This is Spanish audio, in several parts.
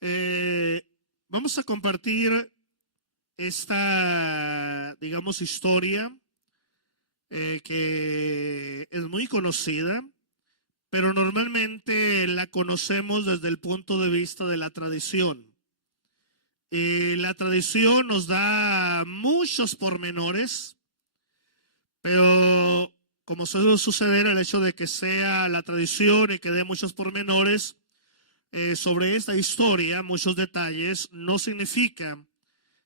Eh, Vamos a compartir esta, digamos, historia que es muy conocida, pero normalmente la conocemos desde el punto de vista de la tradición. La tradición nos da muchos pormenores, pero como suele suceder, el hecho de que sea la tradición y que dé muchos pormenores sobre esta historia, muchos detalles, no significa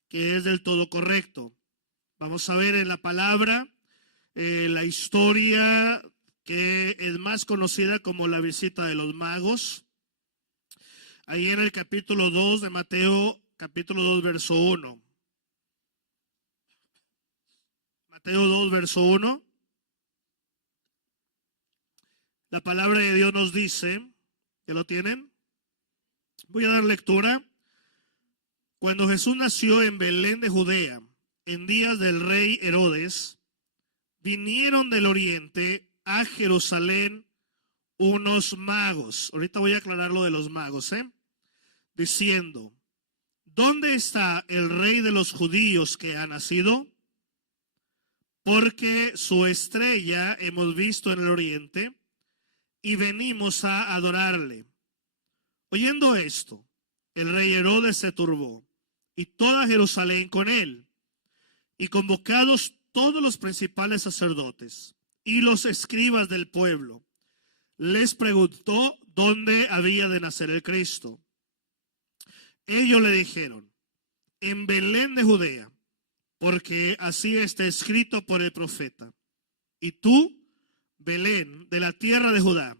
que es del todo correcto. Vamos a ver en la palabra la historia que es más conocida como la visita de los magos. Ahí en el capítulo 2 de Mateo, capítulo 2, verso 1. Mateo 2, verso 1. La palabra de Dios nos dice, ¿ya lo tienen? Voy a dar lectura. Cuando Jesús nació en Belén de Judea, en días del rey Herodes, vinieron del oriente a Jerusalén unos magos. Ahorita voy a aclarar lo de los magos, diciendo, ¿dónde está el rey de los judíos que ha nacido? Porque su estrella hemos visto en el oriente y venimos a adorarle. Oyendo esto, el rey Herodes se turbó y toda Jerusalén con él, y convocados todos los principales sacerdotes y los escribas del pueblo, les preguntó dónde había de nacer el Cristo. Ellos le dijeron, en Belén de Judea, porque así está escrito por el profeta. Y tú, Belén, de la tierra de Judá,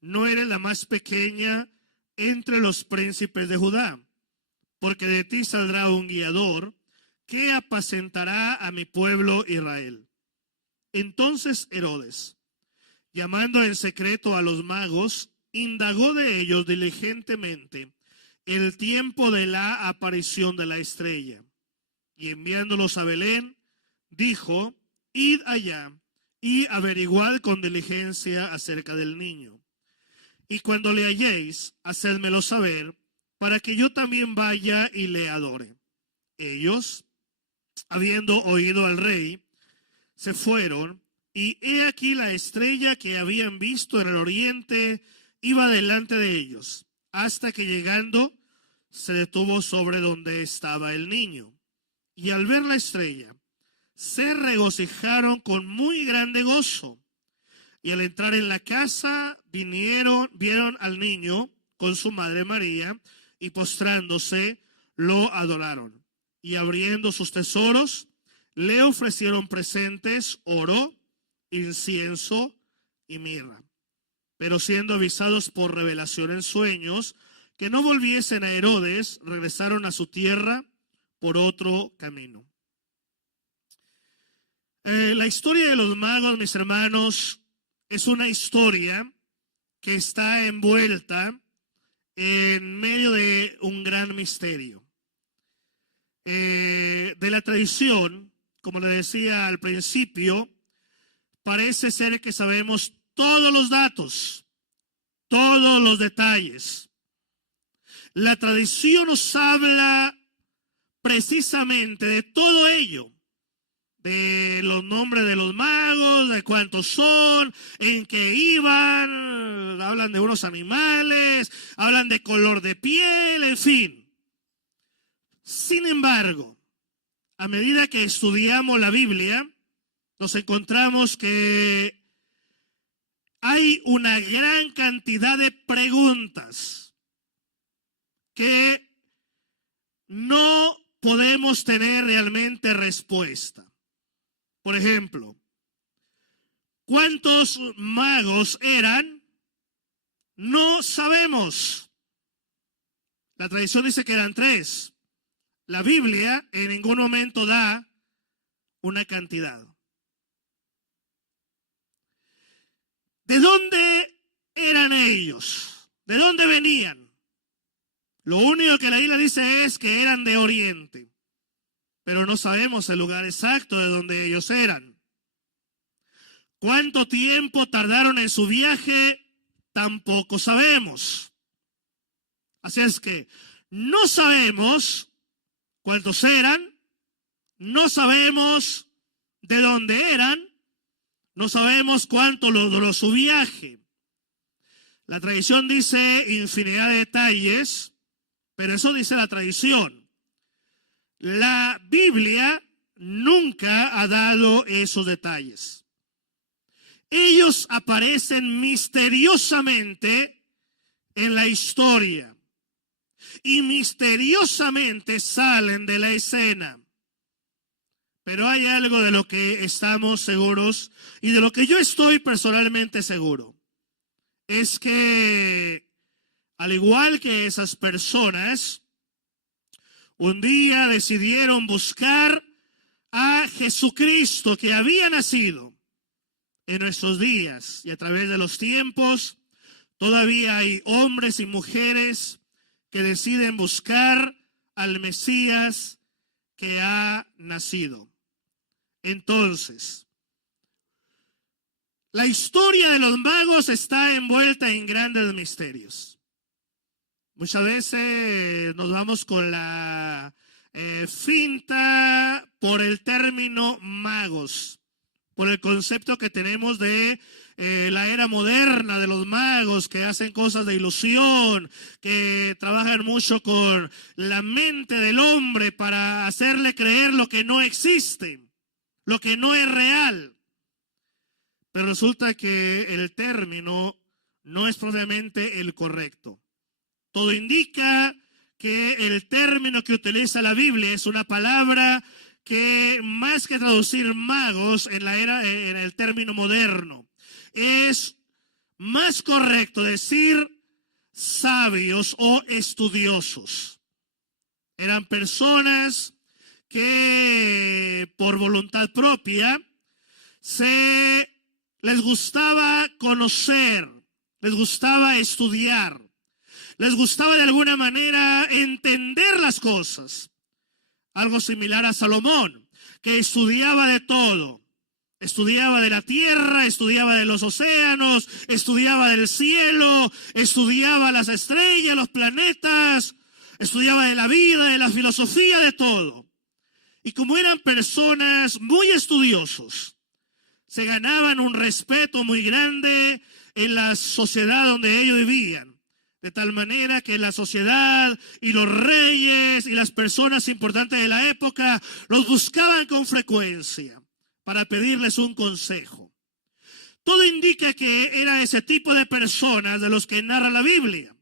no eres la más pequeña entre los príncipes de Judá, porque de ti saldrá un guiador que apacentará a mi pueblo Israel. Entonces Herodes, llamando en secreto a los magos, indagó de ellos diligentemente el tiempo de la aparición de la estrella. Y enviándolos a Belén, dijo, id allá y averiguad con diligencia acerca del niño. Y cuando le halléis, hacedmelo saber, para que yo también vaya y le adore. Ellos, habiendo oído al rey, se fueron, y he aquí la estrella que habían visto en el oriente iba delante de ellos, hasta que llegando se detuvo sobre donde estaba el niño. Y al ver la estrella, se regocijaron con muy grande gozo. Y al entrar en la casa, vieron al niño con su madre María, y postrándose, lo adoraron. Y abriendo sus tesoros, le ofrecieron presentes, oro, incienso y mirra. Pero siendo avisados por revelación en sueños, que no volviesen a Herodes, regresaron a su tierra por otro camino. La historia de los magos, mis hermanos, es una historia que está envuelta en medio de un gran misterio. De la tradición, como le decía al principio, parece ser que sabemos todos los datos, todos los detalles. La tradición nos habla precisamente de todo ello, de los nombres de los magos, de cuántos son, en qué iban, hablan de unos animales, hablan de color de piel, en fin. Sin embargo, a medida que estudiamos la Biblia, nos encontramos que hay una gran cantidad de preguntas que no podemos tener realmente respuesta. Por ejemplo, ¿cuántos magos eran? No sabemos. La tradición dice que eran 3. La Biblia en ningún momento da una cantidad. ¿De dónde eran ellos? ¿De dónde venían? Lo único que la Biblia dice es que eran de Oriente, pero no sabemos el lugar exacto de donde ellos eran. ¿Cuánto tiempo tardaron en su viaje? Tampoco sabemos. Así es que no sabemos cuántos eran, no sabemos de dónde eran, no sabemos cuánto duró su viaje. La tradición dice infinidad de detalles, pero eso dice la tradición. La Biblia nunca ha dado esos detalles. Ellos aparecen misteriosamente en la historia y misteriosamente salen de la escena. Pero hay algo de lo que estamos seguros y de lo que yo estoy personalmente seguro. Es que, al igual que esas personas, un día decidieron buscar a Jesucristo que había nacido. En nuestros días y a través de los tiempos, todavía hay hombres y mujeres que deciden buscar al Mesías que ha nacido. Entonces, la historia de los magos está envuelta en grandes misterios. Muchas veces nos vamos con la finta por el término magos, por el concepto que tenemos de la era moderna de los magos que hacen cosas de ilusión, que trabajan mucho con la mente del hombre para hacerle creer lo que no existe, lo que no es real. Pero resulta que el término no es propiamente el correcto. Todo indica que el término que utiliza la Biblia es una palabra que más que traducir magos en el término moderno, es más correcto decir sabios o estudiosos. Eran personas que por voluntad propia les gustaba conocer, les gustaba estudiar, les gustaba de alguna manera entender las cosas. Algo similar a Salomón, que estudiaba de todo. Estudiaba de la tierra, estudiaba de los océanos, estudiaba del cielo, estudiaba las estrellas, los planetas, estudiaba de la vida, de la filosofía, de todo. Y como eran personas muy estudiosos, se ganaban un respeto muy grande en la sociedad donde ellos vivían. De tal manera que la sociedad y los reyes y las personas importantes de la época los buscaban con frecuencia para pedirles un consejo. Todo indica que era ese tipo de personas de los que narra la Biblia.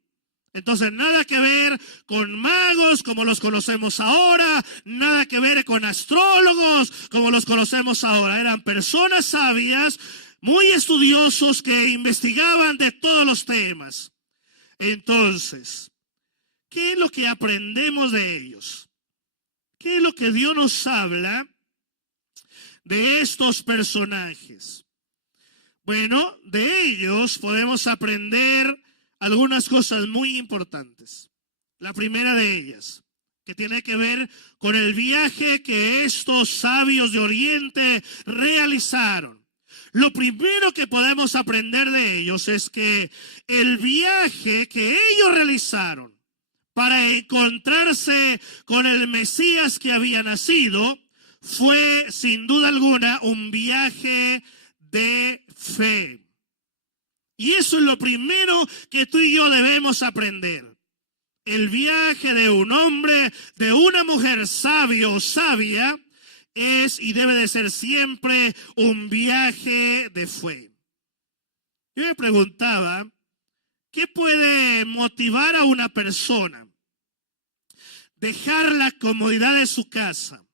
Entonces, nada que ver con magos como los conocemos ahora, nada que ver con astrólogos como los conocemos ahora. Eran personas sabias, muy estudiosos que investigaban de todos los temas. Entonces, ¿qué es lo que aprendemos de ellos? ¿Qué es lo que Dios nos habla de estos personajes? Bueno, de ellos podemos aprender algunas cosas muy importantes. La primera de ellas, que tiene que ver con el viaje que estos sabios de Oriente realizaron. Lo primero que podemos aprender de ellos es que el viaje que ellos realizaron para encontrarse con el Mesías que había nacido fue sin duda alguna un viaje de fe. Y eso es lo primero que tú y yo debemos aprender. El viaje de un hombre, de una mujer sabio o sabia, es y debe de ser siempre un viaje de fe. Yo me preguntaba, ¿qué puede motivar a una persona? Dejar la comodidad de su casa,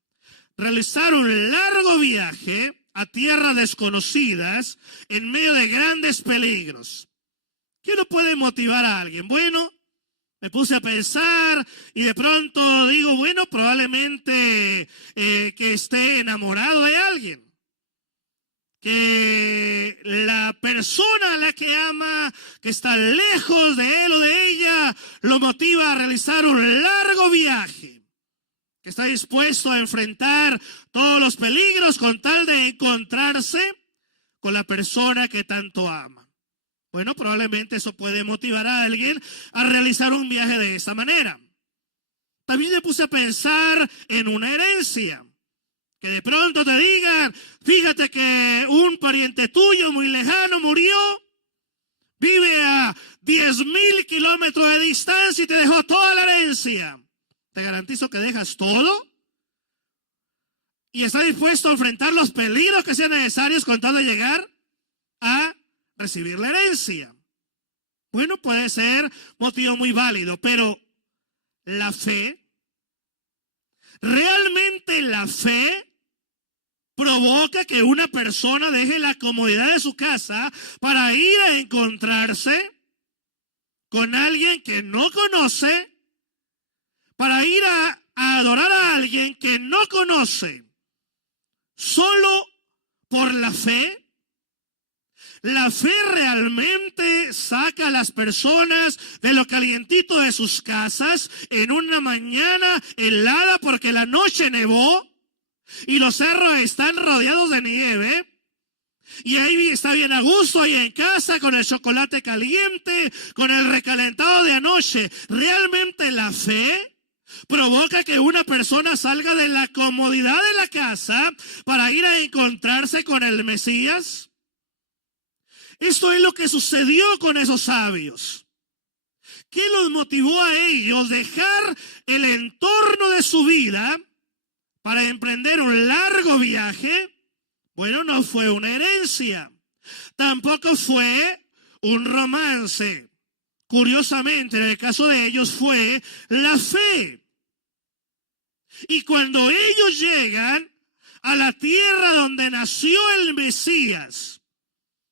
realizar un largo viaje a tierras desconocidas en medio de grandes peligros. ¿Qué no puede motivar a alguien? Bueno, me puse a pensar y de pronto digo, bueno, probablemente que esté enamorado de alguien. Que la persona a la que ama, que está lejos de él o de ella, lo motiva a realizar un largo viaje. Que está dispuesto a enfrentar todos los peligros con tal de encontrarse con la persona que tanto ama. Bueno, probablemente eso puede motivar a alguien a realizar un viaje de esta manera. También me puse a pensar en una herencia. Que de pronto te digan, fíjate que un pariente tuyo muy lejano murió, vive a 10,000 kilómetros de distancia y te dejó toda la herencia. Te garantizo que dejas todo y estás dispuesto a enfrentar los peligros que sean necesarios con tal de llegar a recibir la herencia. Bueno, puede ser motivo muy válido, pero la fe, realmente la fe provoca que una persona deje la comodidad de su casa para ir a encontrarse con alguien que no conoce, para ir a adorar a alguien que no conoce, solo por la fe. La fe realmente saca a las personas de lo calientito de sus casas en una mañana helada porque la noche nevó y los cerros están rodeados de nieve. Y ahí está bien a gusto, ahí en casa, con el chocolate caliente, con el recalentado de anoche. Realmente la fe provoca que una persona salga de la comodidad de la casa para ir a encontrarse con el Mesías. Esto es lo que sucedió con esos sabios. ¿Qué los motivó a ellos dejar el entorno de su vida para emprender un largo viaje? Bueno, no fue una herencia, tampoco fue un romance. Curiosamente, en el caso de ellos fue la fe. Y cuando ellos llegan a la tierra donde nació el Mesías,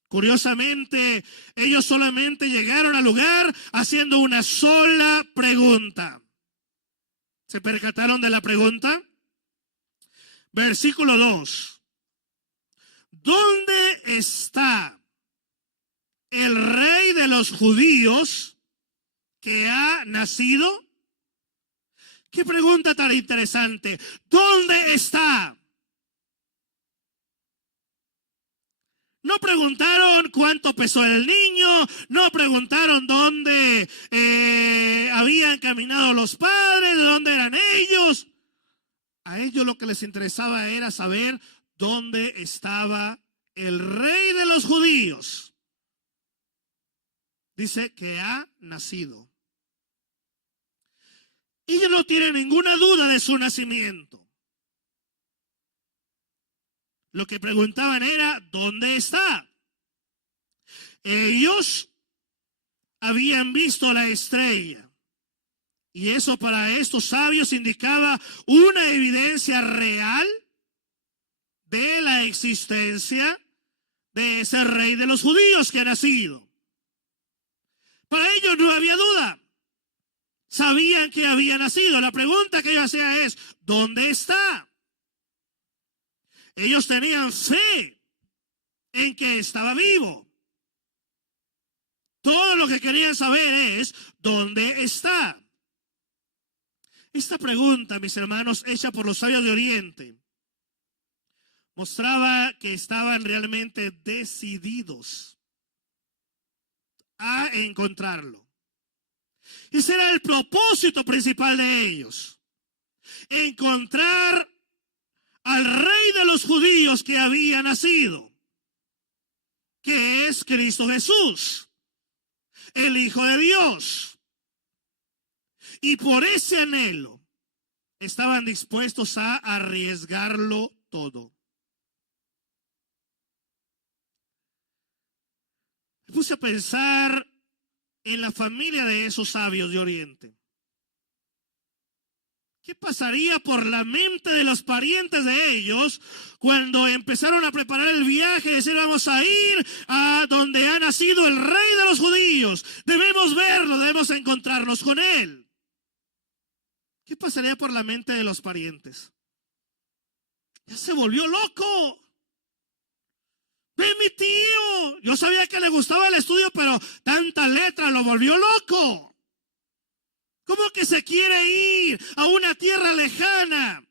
curiosamente, ellos solamente llegaron al lugar haciendo una sola pregunta. ¿Se percataron de la pregunta? Versículo 2. ¿Dónde está el rey de los judíos que ha nacido? Qué pregunta tan interesante. ¿Dónde está? No preguntaron cuánto pesó el niño, no preguntaron dónde habían caminado los padres, de dónde eran ellos. A ellos lo que les interesaba era saber dónde estaba el rey de los judíos. Dice que ha nacido. Ellos no tienen ninguna duda de su nacimiento. Lo que preguntaban era, ¿dónde está? Ellos habían visto la estrella. Y eso para estos sabios indicaba una evidencia real de la existencia de ese rey de los judíos que ha nacido. Para ellos no había duda. Sabían que había nacido. La pregunta que ellos hacían es, ¿dónde está? Ellos tenían fe en que estaba vivo. Todo lo que querían saber es, ¿dónde está? Esta pregunta, mis hermanos, hecha por los sabios de Oriente, mostraba que estaban realmente decididos a encontrarlo. Ese era el propósito principal de ellos. Encontrar al rey de los judíos que había nacido, que es Cristo Jesús, el Hijo de Dios. Y por ese anhelo estaban dispuestos a arriesgarlo todo. Me puse a pensar en la familia de esos sabios de Oriente. ¿Qué pasaría por la mente de los parientes de ellos cuando empezaron a preparar el viaje? Decir, vamos a ir a donde ha nacido el rey de los judíos. Debemos verlo, debemos encontrarnos con él. ¿Qué pasaría por la mente de los parientes? Ya se volvió loco. Ve mi tío. Yo sabía que le gustaba el estudio, pero tanta letra lo volvió loco. ¿Cómo que se quiere ir a una tierra lejana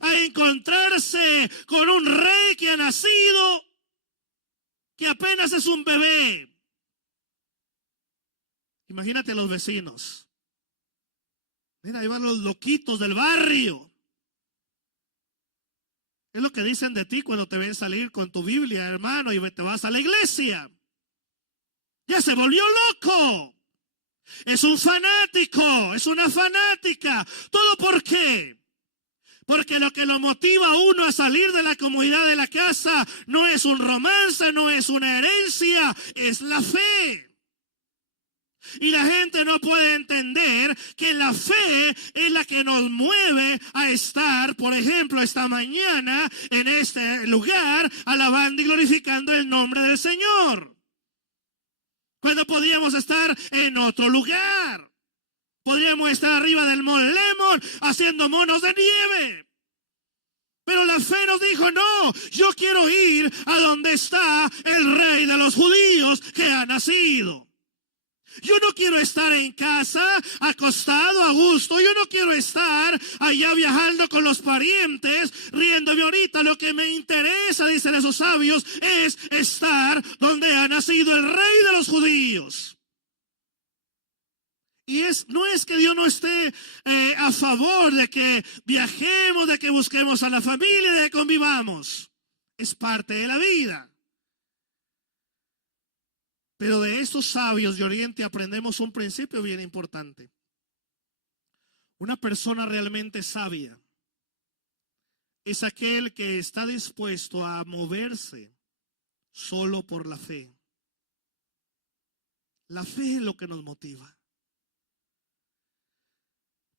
a encontrarse con un rey que ha nacido, que apenas es un bebé? Imagínate a los vecinos. Mira, ahí van los loquitos del barrio. Es lo que dicen de ti cuando te ven salir con tu Biblia, hermano, y te vas a la iglesia. Ya se volvió loco. Es un fanático, es una fanática. ¿Todo por qué? Porque lo que lo motiva a uno a salir de la comodidad de la casa no es un romance, no es una herencia, es la fe. Y la gente no puede entender que la fe es la que nos mueve a estar, por ejemplo, esta mañana en este lugar, alabando y glorificando el nombre del Señor. Cuando podíamos estar en otro lugar. Podríamos estar arriba del Mont Lemon haciendo monos de nieve. Pero la fe nos dijo, no, yo quiero ir a donde está el rey de los judíos que ha nacido. Yo no quiero estar en casa, acostado, a gusto. Yo no quiero estar allá viajando con los parientes, riéndome ahorita. Lo que me interesa, dicen esos sabios, es estar donde ha nacido el rey de los judíos. Y no es que Dios no esté a favor de que viajemos, de que busquemos a la familia, de que convivamos. Es parte de la vida. Pero de estos sabios de Oriente aprendemos un principio bien importante. Una persona realmente sabia es aquel que está dispuesto a moverse solo por la fe. La fe es lo que nos motiva.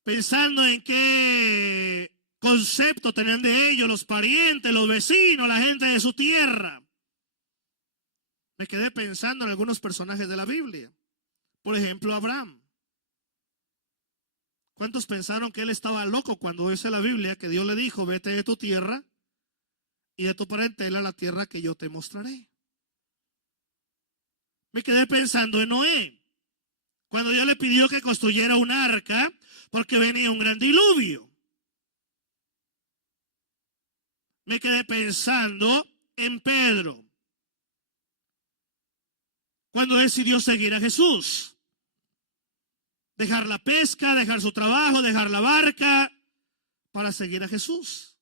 Pensando en qué concepto tenían de ellos los parientes, los vecinos, la gente de su tierra. Me quedé pensando en algunos personajes de la Biblia. Por ejemplo, Abraham. ¿Cuántos pensaron que él estaba loco cuando dice la Biblia que Dios le dijo, vete de tu tierra y de tu parentela a la tierra que yo te mostraré? Me quedé pensando en Noé. Cuando Dios le pidió que construyera un arca porque venía un gran diluvio. Me quedé pensando en Pedro. Cuando decidió seguir a Jesús. Dejar la pesca, dejar su trabajo, dejar la barca para seguir a Jesús.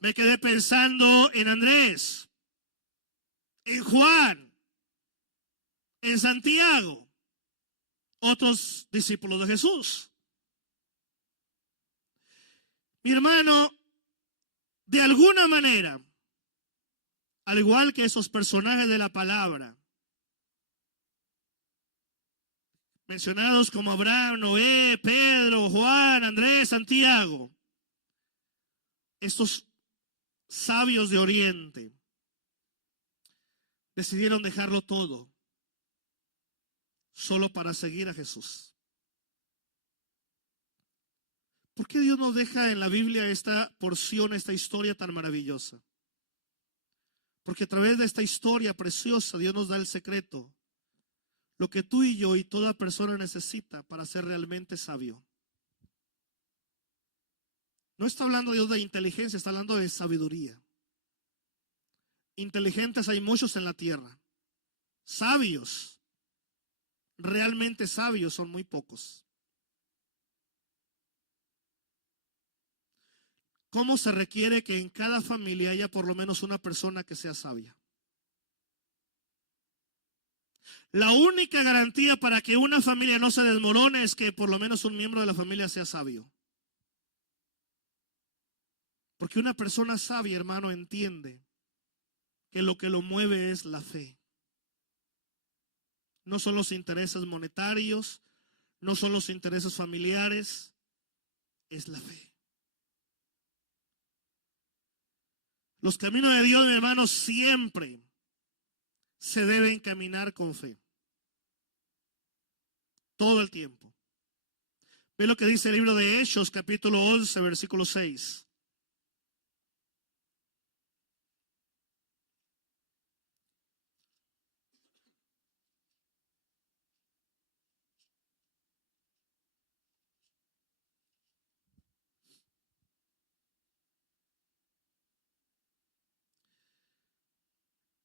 Me quedé pensando en Andrés, en Juan, en Santiago, otros discípulos de Jesús. Mi hermano, de alguna manera, al igual que esos personajes de la palabra, mencionados como Abraham, Noé, Pedro, Juan, Andrés, Santiago, estos sabios de Oriente decidieron dejarlo todo solo para seguir a Jesús. ¿Por qué Dios nos deja en la Biblia esta porción, esta historia tan maravillosa? Porque a través de esta historia preciosa Dios nos da el secreto. Lo que tú y yo y toda persona necesita para ser realmente sabio. No está hablando Dios de inteligencia, está hablando de sabiduría. Inteligentes hay muchos en la tierra. Sabios, realmente sabios son muy pocos. ¿Cómo se requiere que en cada familia haya por lo menos una persona que sea sabia? La única garantía para que una familia no se desmorone es que por lo menos un miembro de la familia sea sabio. Porque una persona sabia, hermano, entiende que lo que lo mueve es la fe. No son los intereses monetarios, no son los intereses familiares, es la fe. Los caminos de Dios, mi hermano, siempre se deben caminar con fe. Todo el tiempo. Ve lo que dice el libro de Hechos, capítulo 11, versículo 6.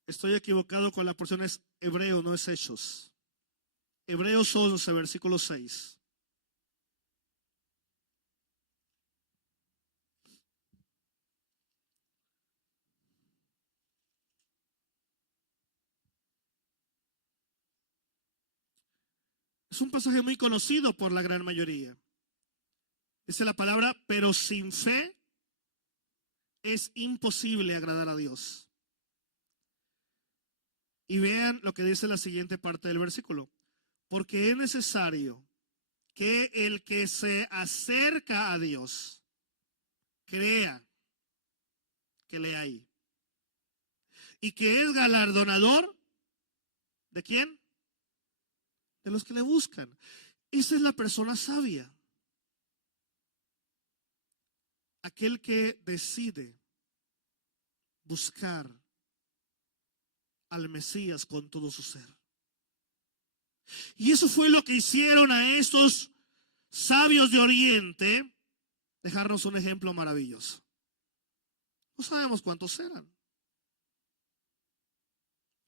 Estoy equivocado con la porción, es Hebreo, no es Hechos. Hebreos 11, versículo 6. Es un pasaje muy conocido por la gran mayoría. Dice la palabra, pero sin fe es imposible agradar a Dios. Y vean lo que dice la siguiente parte del versículo. Porque es necesario que el que se acerca a Dios crea que le hay. Y que es galardonador, ¿de quién? De los que le buscan. Esa es la persona sabia. Aquel que decide buscar al Mesías con todo su ser. Y eso fue lo que hicieron a estos sabios de Oriente, dejarnos un ejemplo maravilloso. No sabemos cuántos eran.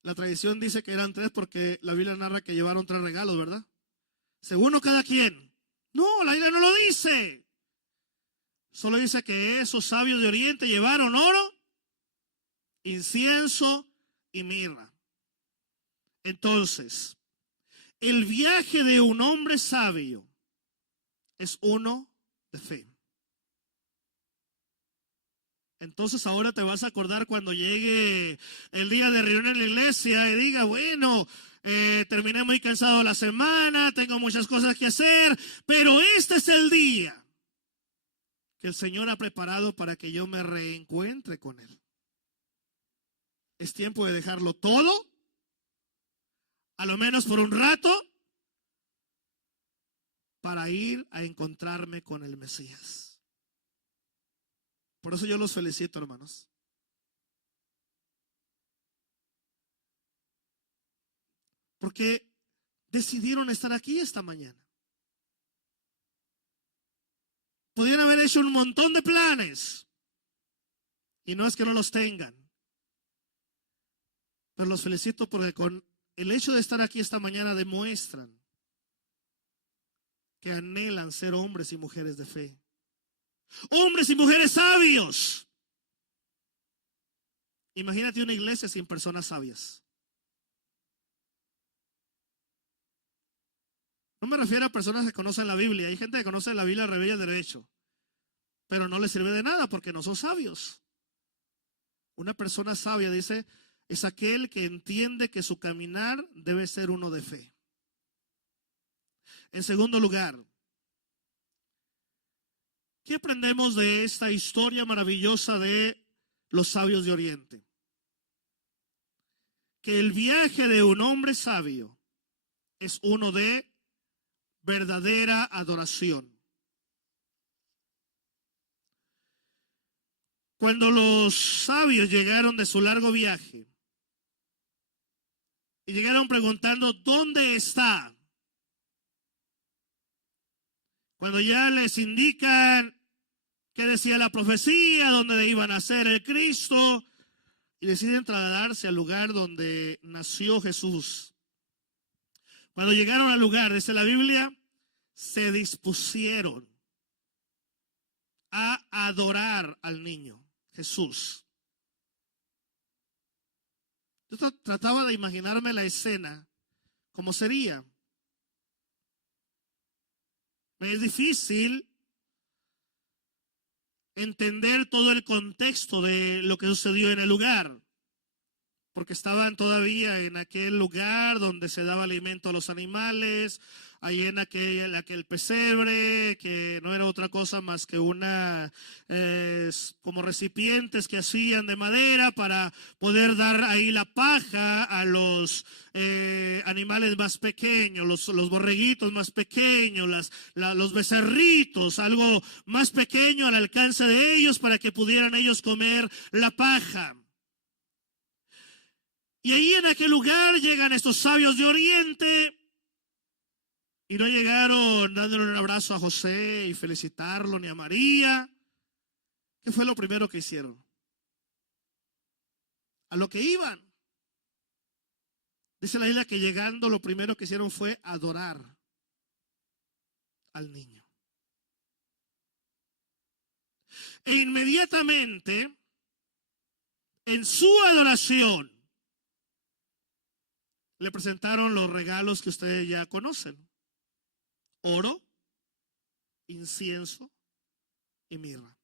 La tradición dice que eran 3 porque la Biblia narra que llevaron 3 regalos, ¿verdad? Según cada quien. No, la Biblia no lo dice. Solo dice que esos sabios de Oriente llevaron oro, incienso y mirra. Entonces, el viaje de un hombre sabio es uno de fe. Entonces ahora te vas a acordar cuando llegue el día de reunión en la iglesia y diga, bueno, terminé muy cansado la semana, tengo muchas cosas que hacer, pero este es el día que el Señor ha preparado para que yo me reencuentre con Él. Es tiempo de dejarlo todo, a lo menos por un rato, para ir a encontrarme con el Mesías. Por eso yo los felicito, hermanos. Porque decidieron estar aquí esta mañana. Podrían haber hecho un montón de planes. Y no es que no los tengan. Pero los felicito porque con el hecho de estar aquí esta mañana demuestran que anhelan ser hombres y mujeres de fe. Hombres y mujeres sabios. Imagínate una iglesia sin personas sabias. No me refiero a personas que conocen la Biblia. Hay gente que conoce la Biblia al revés y al derecho, pero no les sirve de nada porque no son sabios. Una persona sabia, dice, es aquel que entiende que su caminar debe ser uno de fe. En segundo lugar, ¿qué aprendemos de esta historia maravillosa de los sabios de Oriente? Que el viaje de un hombre sabio es uno de verdadera adoración. Cuando los sabios llegaron de su largo viaje y llegaron preguntando, ¿dónde está? Cuando ya les indican qué decía la profecía, dónde iban a nacer el Cristo, y deciden trasladarse al lugar donde nació Jesús. Cuando llegaron al lugar, dice la Biblia, se dispusieron a adorar al niño, Jesús. Yo trataba de imaginarme la escena, cómo sería. Es difícil entender todo el contexto de lo que sucedió en el lugar, porque estaban todavía en aquel lugar donde se daba alimento a los animales, ahí en aquel pesebre, que no era otra cosa más que como recipientes que hacían de madera para poder dar ahí la paja a los animales más pequeños, los borreguitos más pequeños, los becerritos, algo más pequeño al alcance de ellos para que pudieran ellos comer la paja. Y ahí en aquel lugar llegan estos sabios de Oriente y no llegaron dándole un abrazo a José y felicitarlo ni a María. ¿Qué fue lo primero que hicieron? A lo que iban. Dice la Biblia que llegando lo primero que hicieron fue adorar al niño. E inmediatamente, en su adoración, le presentaron los regalos que ustedes ya conocen: oro, incienso y mirra.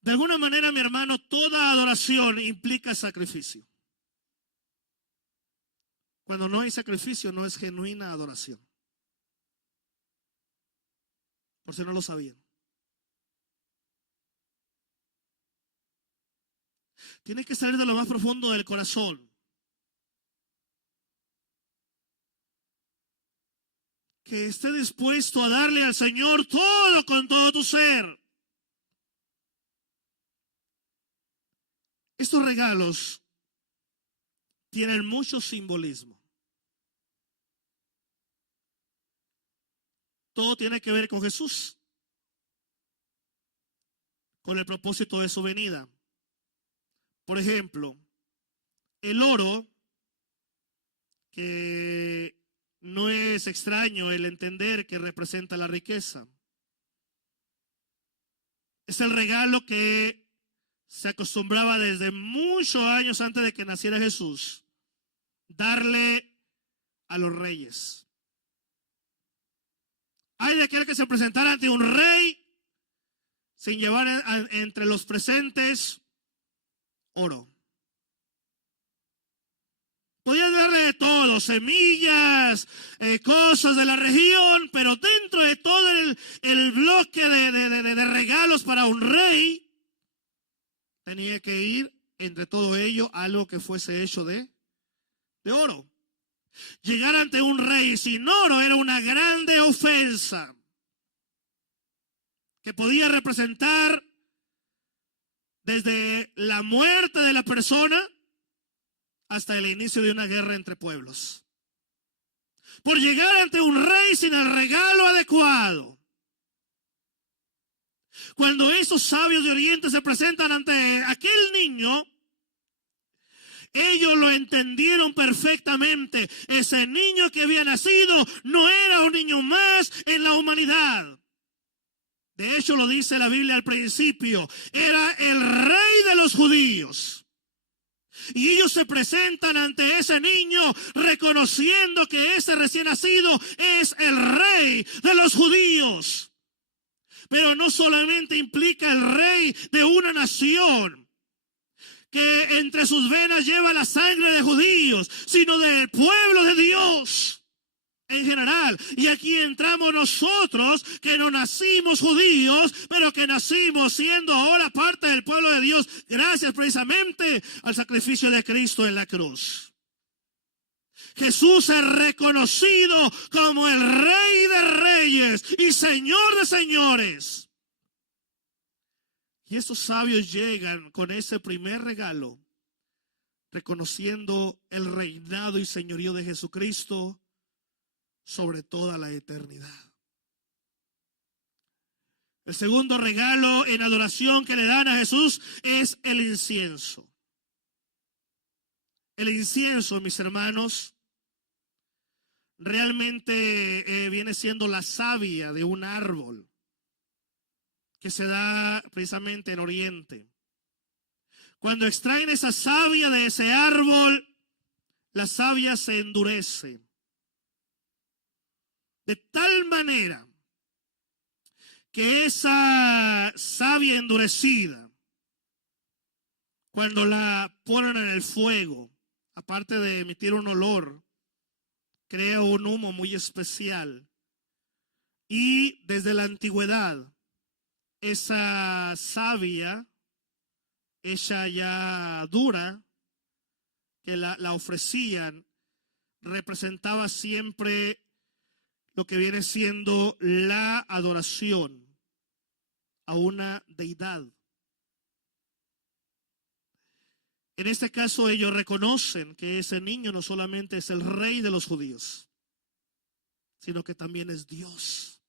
De alguna manera, mi hermano, toda adoración implica sacrificio. Cuando no hay sacrificio, no es genuina adoración. Por si no lo sabían. Tiene que salir de lo más profundo del corazón. Que esté dispuesto a darle al Señor todo con todo tu ser. Estos regalos tienen mucho simbolismo. Todo tiene que ver con Jesús, con el propósito de su venida. Por ejemplo, el oro, que no es extraño el entender que representa la riqueza. Es el regalo que se acostumbraba desde muchos años antes de que naciera Jesús darle a los reyes. Hay de aquel que se presentara ante un rey sin llevar entre los presentes oro. Podían darle de todo, semillas, cosas de la región, pero dentro de todo el bloque de regalos para un rey, tenía que ir entre todo ello algo que fuese hecho de oro. Llegar ante un rey sin oro era una grande ofensa que podía representar desde la muerte de la persona hasta el inicio de una guerra entre pueblos. Por llegar ante un rey sin el regalo adecuado. Cuando esos sabios de Oriente se presentan ante aquel niño, ellos lo entendieron perfectamente. Ese niño que había nacido no era un niño más en la humanidad. De hecho, lo dice la Biblia al principio, era el rey de los judíos. Y ellos se presentan ante ese niño reconociendo que ese recién nacido es el rey de los judíos. Pero no solamente implica el rey de una nación que entre sus venas lleva la sangre de judíos, sino del pueblo de Dios en general. Y aquí entramos nosotros que no nacimos judíos, pero que nacimos siendo ahora parte del pueblo de Dios, gracias precisamente al sacrificio de Cristo en la cruz. Jesús es reconocido como el Rey de Reyes y Señor de Señores. Y estos sabios llegan con ese primer regalo, reconociendo el reinado y señorío de Jesucristo sobre toda la eternidad. El segundo regalo en adoración que le dan a Jesús es el incienso. El incienso, mis hermanos, realmente viene siendo la savia de un árbol que se da precisamente en Oriente. Cuando extraen esa savia de ese árbol, la savia se endurece. De tal manera que esa savia endurecida, cuando la ponen en el fuego, aparte de emitir un olor, crea un humo muy especial. Y desde la antigüedad, esa savia, hecha ya dura, que la ofrecían, representaba siempre lo que viene siendo la adoración a una deidad. En este caso ellos reconocen que ese niño no solamente es el rey de los judíos, sino que también es Dios.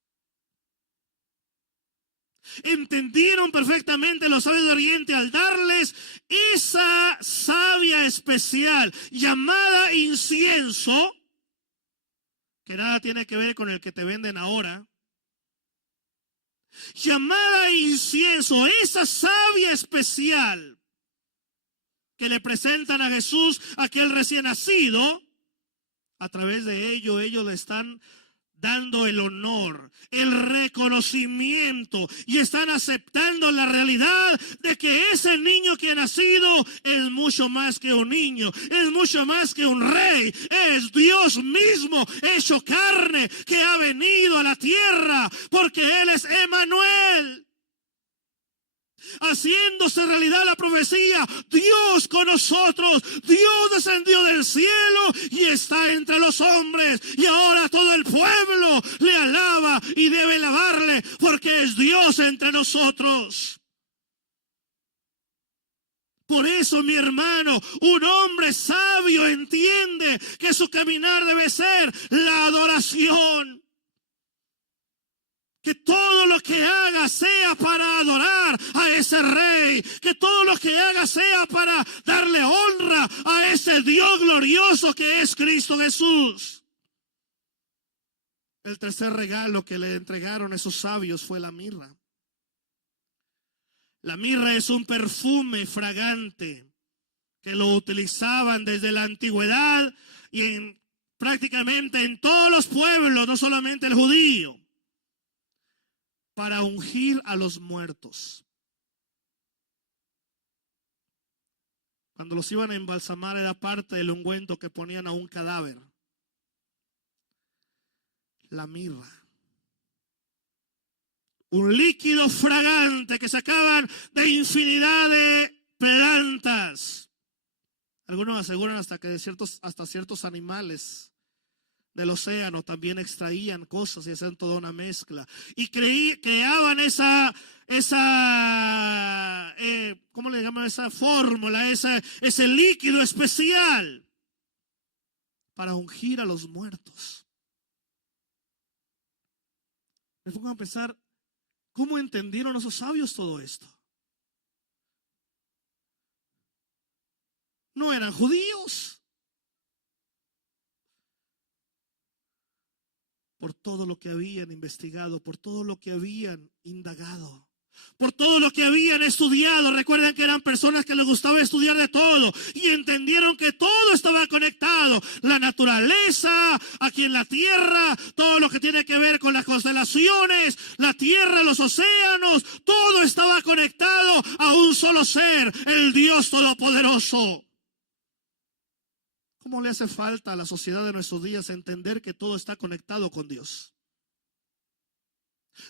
Entendieron perfectamente los sabios de Oriente al darles esa savia especial llamada incienso, que nada tiene que ver con el que te venden ahora. Llamada incienso, esa savia especial que le presentan a Jesús, aquel recién nacido. A través de ello, ellos le están dando el honor, el reconocimiento, y están aceptando la realidad de que ese niño que ha nacido es mucho más que un niño, es mucho más que un rey, es Dios mismo hecho carne que ha venido a la tierra, porque Él es Emmanuel. Haciéndose realidad la profecía, Dios con nosotros, Dios descendió del cielo y está entre los hombres, y ahora todo el pueblo le alaba y debe alabarle porque es Dios entre nosotros. Por eso, mi hermano, un hombre sabio entiende que su caminar debe ser la adoración. Que todo lo que haga sea para adorar a ese rey. Que todo lo que haga sea para darle honra a ese Dios glorioso que es Cristo Jesús. El tercer regalo que le entregaron esos sabios fue la mirra. La mirra es un perfume fragante que lo utilizaban desde la antigüedad y prácticamente en todos los pueblos, no solamente el judío, para ungir a los muertos. Cuando los iban a embalsamar era parte del ungüento que ponían a un cadáver. La mirra. Un líquido fragante que sacaban de infinidad de plantas. Algunos aseguran hasta que hasta ciertos animales del océano también extraían cosas y hacían toda una mezcla. Y creaban ¿cómo le llaman? Esa fórmula, ese líquido especial para ungir a los muertos. Me pongo a pensar, ¿cómo entendieron esos sabios todo esto? No eran judíos. Por todo lo que habían investigado, por todo lo que habían indagado, por todo lo que habían estudiado. Recuerden que eran personas que les gustaba estudiar de todo y entendieron que todo estaba conectado. La naturaleza, aquí en la tierra, todo lo que tiene que ver con las constelaciones, la tierra, los océanos, todo estaba conectado a un solo ser, el Dios Todopoderoso. ¿Cómo le hace falta a la sociedad de nuestros días entender que todo está conectado con Dios?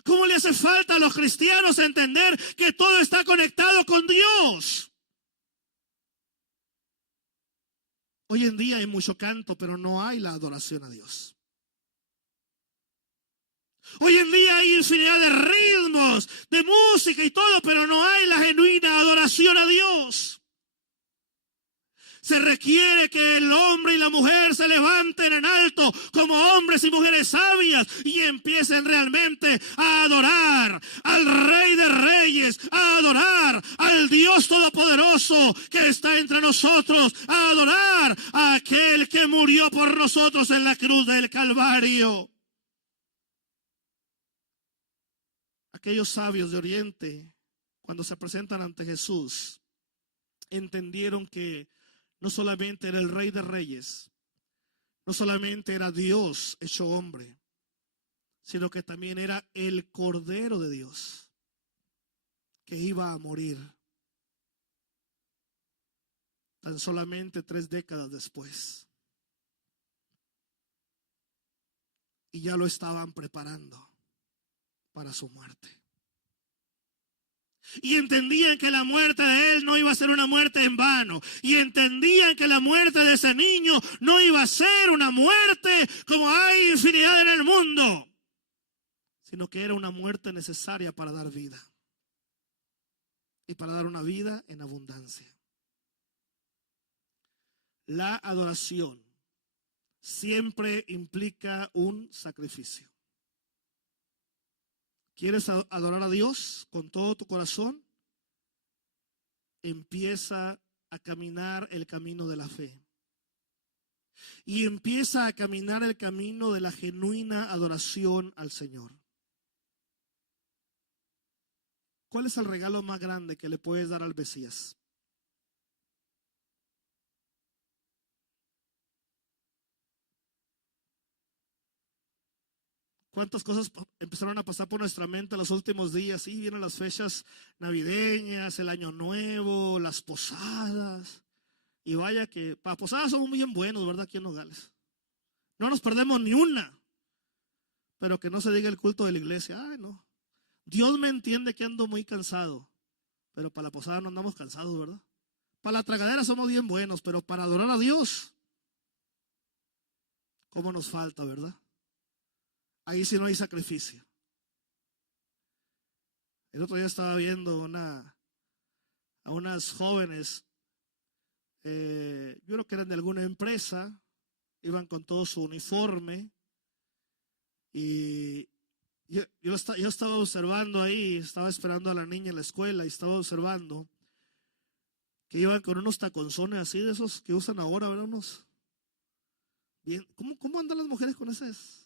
¿Cómo le hace falta a los cristianos entender que todo está conectado con Dios? Hoy en día hay mucho canto, pero no hay la adoración a Dios. Hoy en día hay infinidad de ritmos, de música y todo, pero no hay la genuina adoración a Dios. Se requiere que el hombre y la mujer se levanten en alto como hombres y mujeres sabias y empiecen realmente a adorar al Rey de Reyes, a adorar al Dios Todopoderoso que está entre nosotros, a adorar a aquel que murió por nosotros en la cruz del Calvario. Aquellos sabios de Oriente, cuando se presentan ante Jesús, entendieron que no solamente era el Rey de Reyes, no solamente era Dios hecho hombre, sino que también era el Cordero de Dios que iba a morir tan solamente 3 décadas después. Y ya lo estaban preparando para su muerte. Y entendían que la muerte de él no iba a ser una muerte en vano. Y entendían que la muerte de ese niño no iba a ser una muerte como hay infinidad en el mundo, sino que era una muerte necesaria para dar vida. Y para dar una vida en abundancia. La adoración siempre implica un sacrificio. ¿Quieres adorar a Dios con todo tu corazón? Empieza a caminar el camino de la fe. Y empieza a caminar el camino de la genuina adoración al Señor. ¿Cuál es el regalo más grande que le puedes dar al Mesías? ¿Cuántas cosas empezaron a pasar por nuestra mente en los últimos días? Sí, vienen las fechas navideñas, el año nuevo, las posadas. Y vaya que para posadas somos muy bien buenos, ¿verdad? Aquí en Nogales. No nos perdemos ni una. Pero que no se diga el culto de la iglesia. Ay, no. Dios me entiende que ando muy cansado. Pero para la posada no andamos cansados, ¿verdad? Para la tragadera somos bien buenos, pero para adorar a Dios, ¿cómo nos falta, verdad? Ahí sí no hay sacrificio. El otro día estaba viendo a unas jóvenes, yo creo que eran de alguna empresa, iban con todo su uniforme y yo estaba observando ahí, estaba esperando a la niña en la escuela y estaba observando que iban con unos taconzones así de esos que usan ahora, ¿verdad? Bien, ¿cómo andan las mujeres con esas?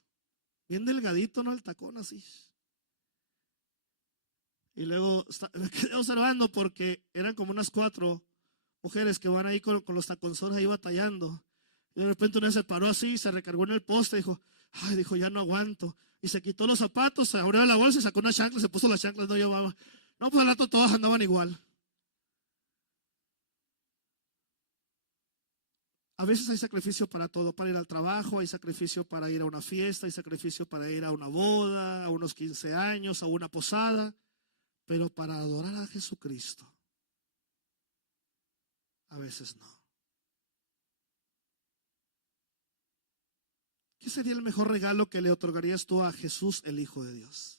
Bien delgadito, ¿no? El tacón así. Y luego me quedé observando porque eran como unas 4 mujeres que van ahí con los taconzones ahí batallando. Y de repente una se paró así, se recargó en el poste, dijo, ay, dijo, ya no aguanto. Y se quitó los zapatos, se abrió la bolsa y sacó una chancla, se puso las chanclas, no llevaba. No, pues al rato todas andaban igual. A veces hay sacrificio para todo, para ir al trabajo, hay sacrificio para ir a una fiesta, hay sacrificio para ir a una boda, a unos 15 años, a una posada, pero para adorar a Jesucristo, a veces no. ¿Qué sería el mejor regalo que le otorgarías tú a Jesús, el Hijo de Dios?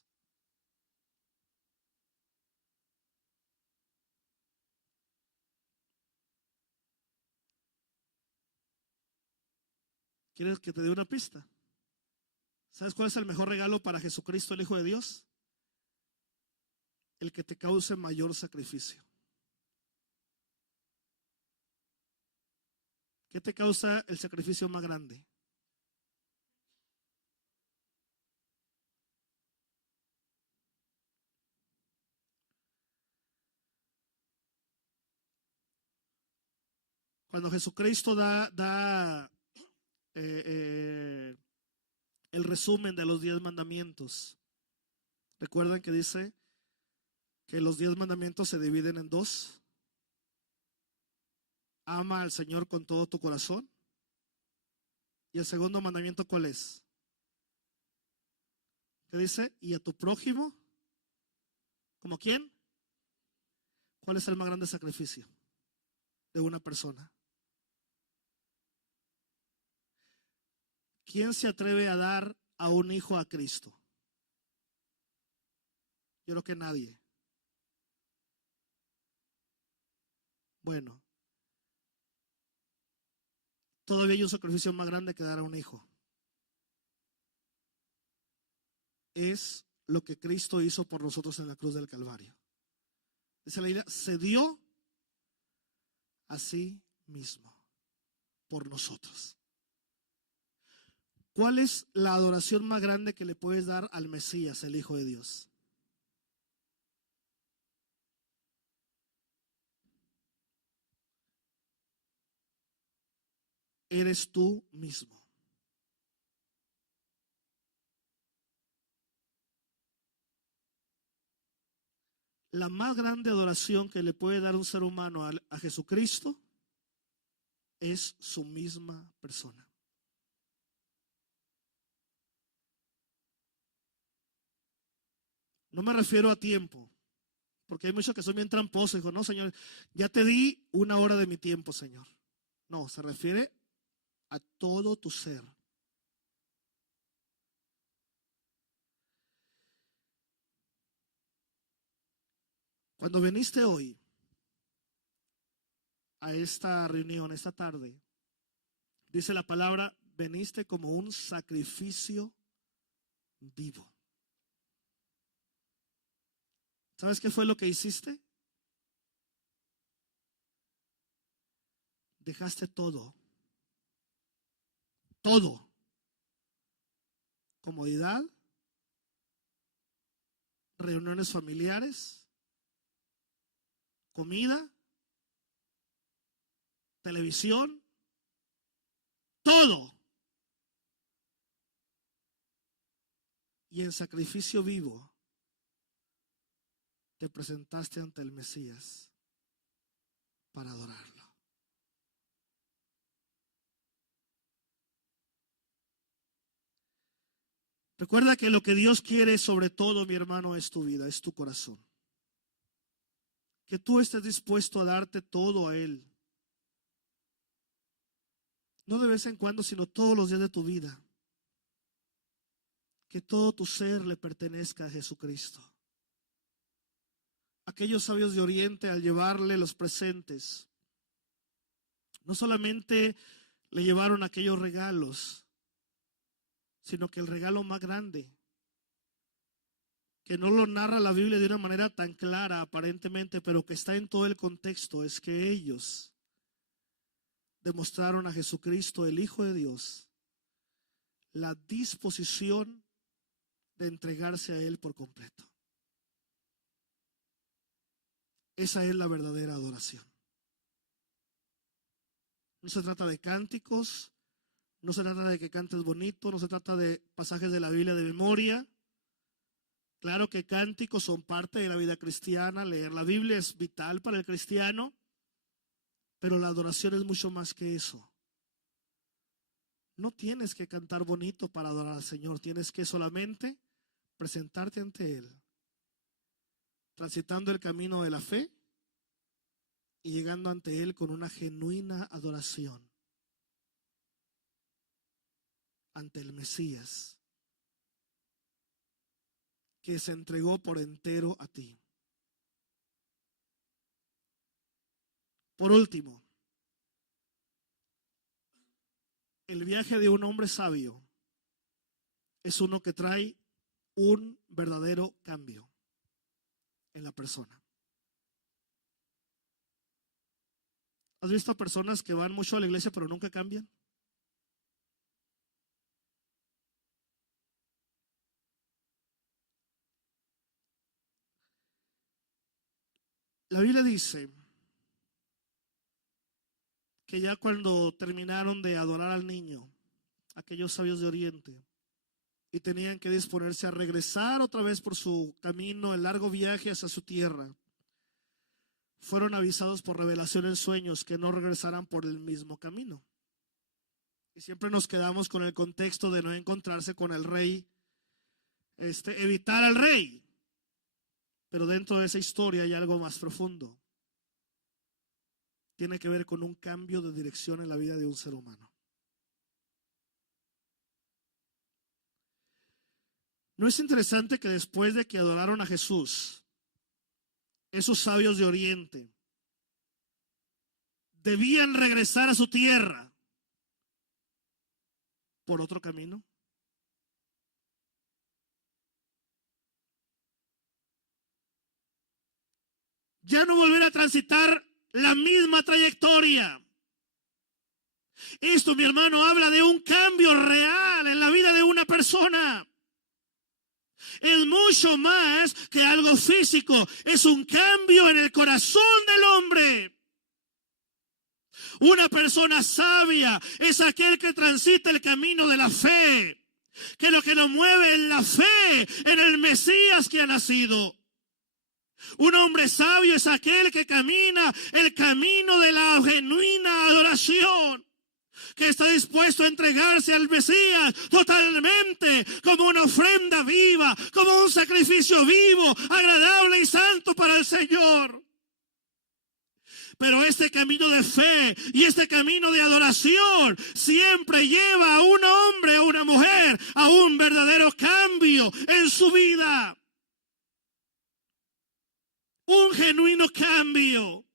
¿Quieres que te dé una pista? ¿Sabes cuál es el mejor regalo para Jesucristo, el Hijo de Dios? El que te cause mayor sacrificio. ¿Qué te causa el sacrificio más grande? Cuando Jesucristo da eh, el resumen de los 10 mandamientos, recuerdan que dice que los 10 mandamientos se dividen en 2. Ama al Señor con todo tu corazón. Y el segundo mandamiento, ¿cuál es? ¿Qué dice? Y a tu prójimo, ¿como quién? ¿Cuál es el más grande sacrificio de una persona? ¿Quién se atreve a dar a un hijo a Cristo? Yo creo que nadie. Bueno, todavía hay un sacrificio más grande que dar a un hijo. Es lo que Cristo hizo por nosotros en la cruz del Calvario. Dice la Biblia, se dio a sí mismo por nosotros. ¿Cuál es la adoración más grande que le puedes dar al Mesías, el Hijo de Dios? Eres tú mismo. La más grande adoración que le puede dar un ser humano a Jesucristo es su misma persona. No me refiero a tiempo, porque hay muchos que son bien tramposos. Dijo, no, Señor, ya te di 1 hora de mi tiempo, Señor. No, se refiere a todo tu ser. Cuando viniste hoy a esta reunión, esta tarde, dice la palabra, veniste como un sacrificio vivo. ¿Sabes qué fue lo que hiciste? Dejaste todo. Todo. Comodidad, reuniones familiares, comida, televisión, todo. Y en sacrificio vivo te presentaste ante el Mesías para adorarlo. Recuerda que lo que Dios quiere sobre todo, mi hermano, es tu vida, es tu corazón. Que tú estés dispuesto a darte todo a Él. No de vez en cuando, sino todos los días de tu vida. Que todo tu ser le pertenezca a Jesucristo. Aquellos sabios de Oriente, al llevarle los presentes, no solamente le llevaron aquellos regalos, sino que el regalo más grande, que no lo narra la Biblia de una manera tan clara aparentemente, pero que está en todo el contexto, es que ellos demostraron a Jesucristo, el Hijo de Dios, la disposición de entregarse a Él por completo. Esa es la verdadera adoración. No se trata de cánticos, no se trata de que cantes bonito, no se trata de pasajes de la Biblia de memoria. Claro que cánticos son parte de la vida cristiana, leer la Biblia es vital para el cristiano, pero la adoración es mucho más que eso. No tienes que cantar bonito para adorar al Señor, tienes que solamente presentarte ante Él, transitando el camino de la fe y llegando ante Él con una genuina adoración ante el Mesías, que se entregó por entero a ti. Por último, el viaje de un hombre sabio es uno que trae un verdadero cambio en la persona. ¿Has visto a personas que van mucho a la iglesia pero nunca cambian? La Biblia dice que ya cuando terminaron de adorar al niño, aquellos sabios de Oriente, y tenían que disponerse a regresar otra vez por su camino, el largo viaje hacia su tierra, fueron avisados por revelación en sueños que no regresaran por el mismo camino. Y siempre nos quedamos con el contexto de no encontrarse con el rey, evitar al rey. Pero dentro de esa historia hay algo más profundo. Tiene que ver con un cambio de dirección en la vida de un ser humano. ¿No es interesante que después de que adoraron a Jesús, esos sabios de Oriente debían regresar a su tierra por otro camino? Ya no volver a transitar la misma trayectoria. Esto, mi hermano, habla de un cambio real en la vida de una persona. Es mucho más que algo físico. Es un cambio en el corazón del hombre. Una persona sabia es aquel que transita el camino de la fe, que lo que nos mueve es la fe en el Mesías que ha nacido. Un hombre sabio es aquel que camina el camino de la genuina adoración, que está dispuesto a entregarse al Mesías totalmente como una ofrenda viva, como un sacrificio vivo, agradable y santo para el Señor. Pero este camino de fe y este camino de adoración siempre lleva a un hombre o una mujer a un verdadero cambio en su vida. Un genuino cambio.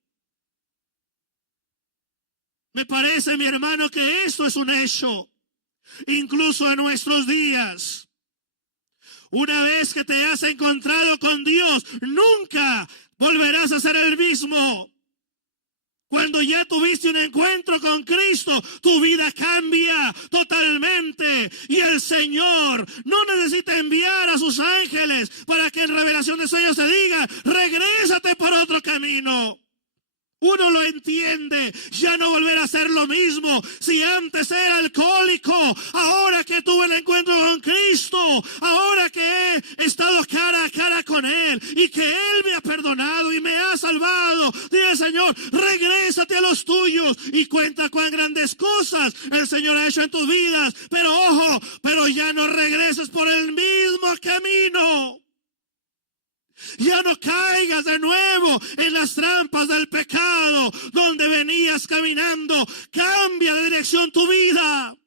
Me parece, mi hermano, que esto es un hecho, incluso en nuestros días. Una vez que te has encontrado con Dios, nunca volverás a ser el mismo. Cuando ya tuviste un encuentro con Cristo, tu vida cambia totalmente. Y el Señor no necesita enviar a sus ángeles para que en revelación de sueños te diga, regrésate por otro camino. Uno lo entiende, ya no volver a ser lo mismo. Si antes era alcohólico, ahora que tuve el encuentro con Cristo, ahora que he estado cara a cara con Él y que Él me ha perdonado y me ha salvado, dile Señor, regrésate a los tuyos y cuenta cuán grandes cosas el Señor ha hecho en tus vidas. Pero ojo, pero ya no regreses por el mismo camino. Ya no caigas de nuevo en las trampas del pecado donde venías caminando. Cambia de dirección tu vida.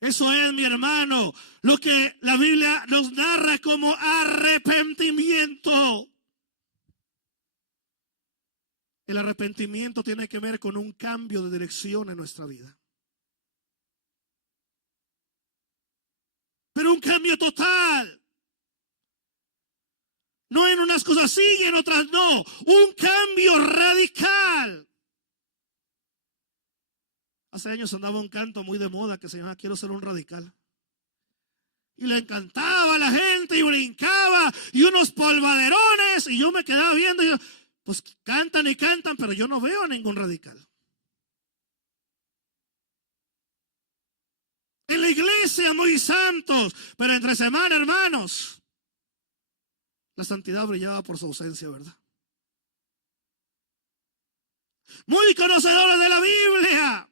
Eso es, mi hermano, lo que la Biblia nos narra como arrepentimiento. El arrepentimiento tiene que ver con un cambio de dirección en nuestra vida. Pero un cambio total. No en unas cosas sí y en otras no. Un cambio radical. Hace años andaba un canto muy de moda que se llamaba Quiero ser un radical. Y le encantaba a la gente y brincaba y unos polvaderones. Y yo me quedaba viendo y yo, pues cantan y cantan, pero yo no veo a ningún radical. En la iglesia muy santos, pero entre semana, hermanos, la santidad brillaba por su ausencia, ¿verdad? Muy conocedores de la Biblia.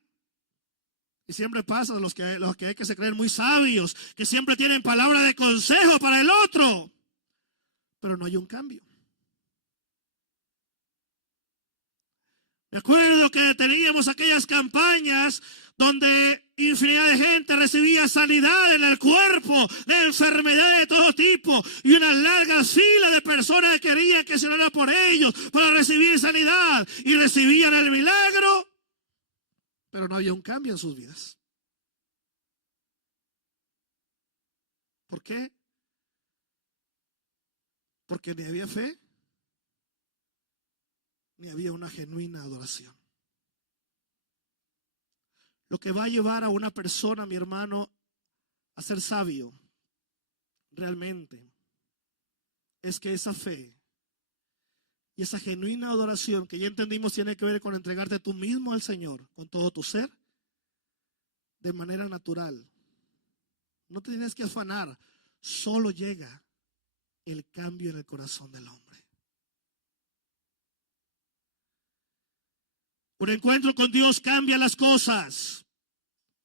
Y siempre pasa los que hay que se creen muy sabios, que siempre tienen palabra de consejo para el otro. Pero no hay un cambio. Me acuerdo que teníamos aquellas campañas donde infinidad de gente recibía sanidad en el cuerpo, de enfermedades de todo tipo, y una larga fila de personas que querían que se orara por ellos para recibir sanidad, y recibían el milagro, pero no había un cambio en sus vidas. ¿Por qué? Porque ni había fe, ni había una genuina adoración. Lo que va a llevar a una persona, mi hermano, a ser sabio, realmente, es que esa fe y esa genuina adoración que ya entendimos tiene que ver con entregarte tú mismo al Señor, con todo tu ser, de manera natural. No te tienes que afanar, solo llega el cambio en el corazón del hombre. Un encuentro con Dios cambia las cosas.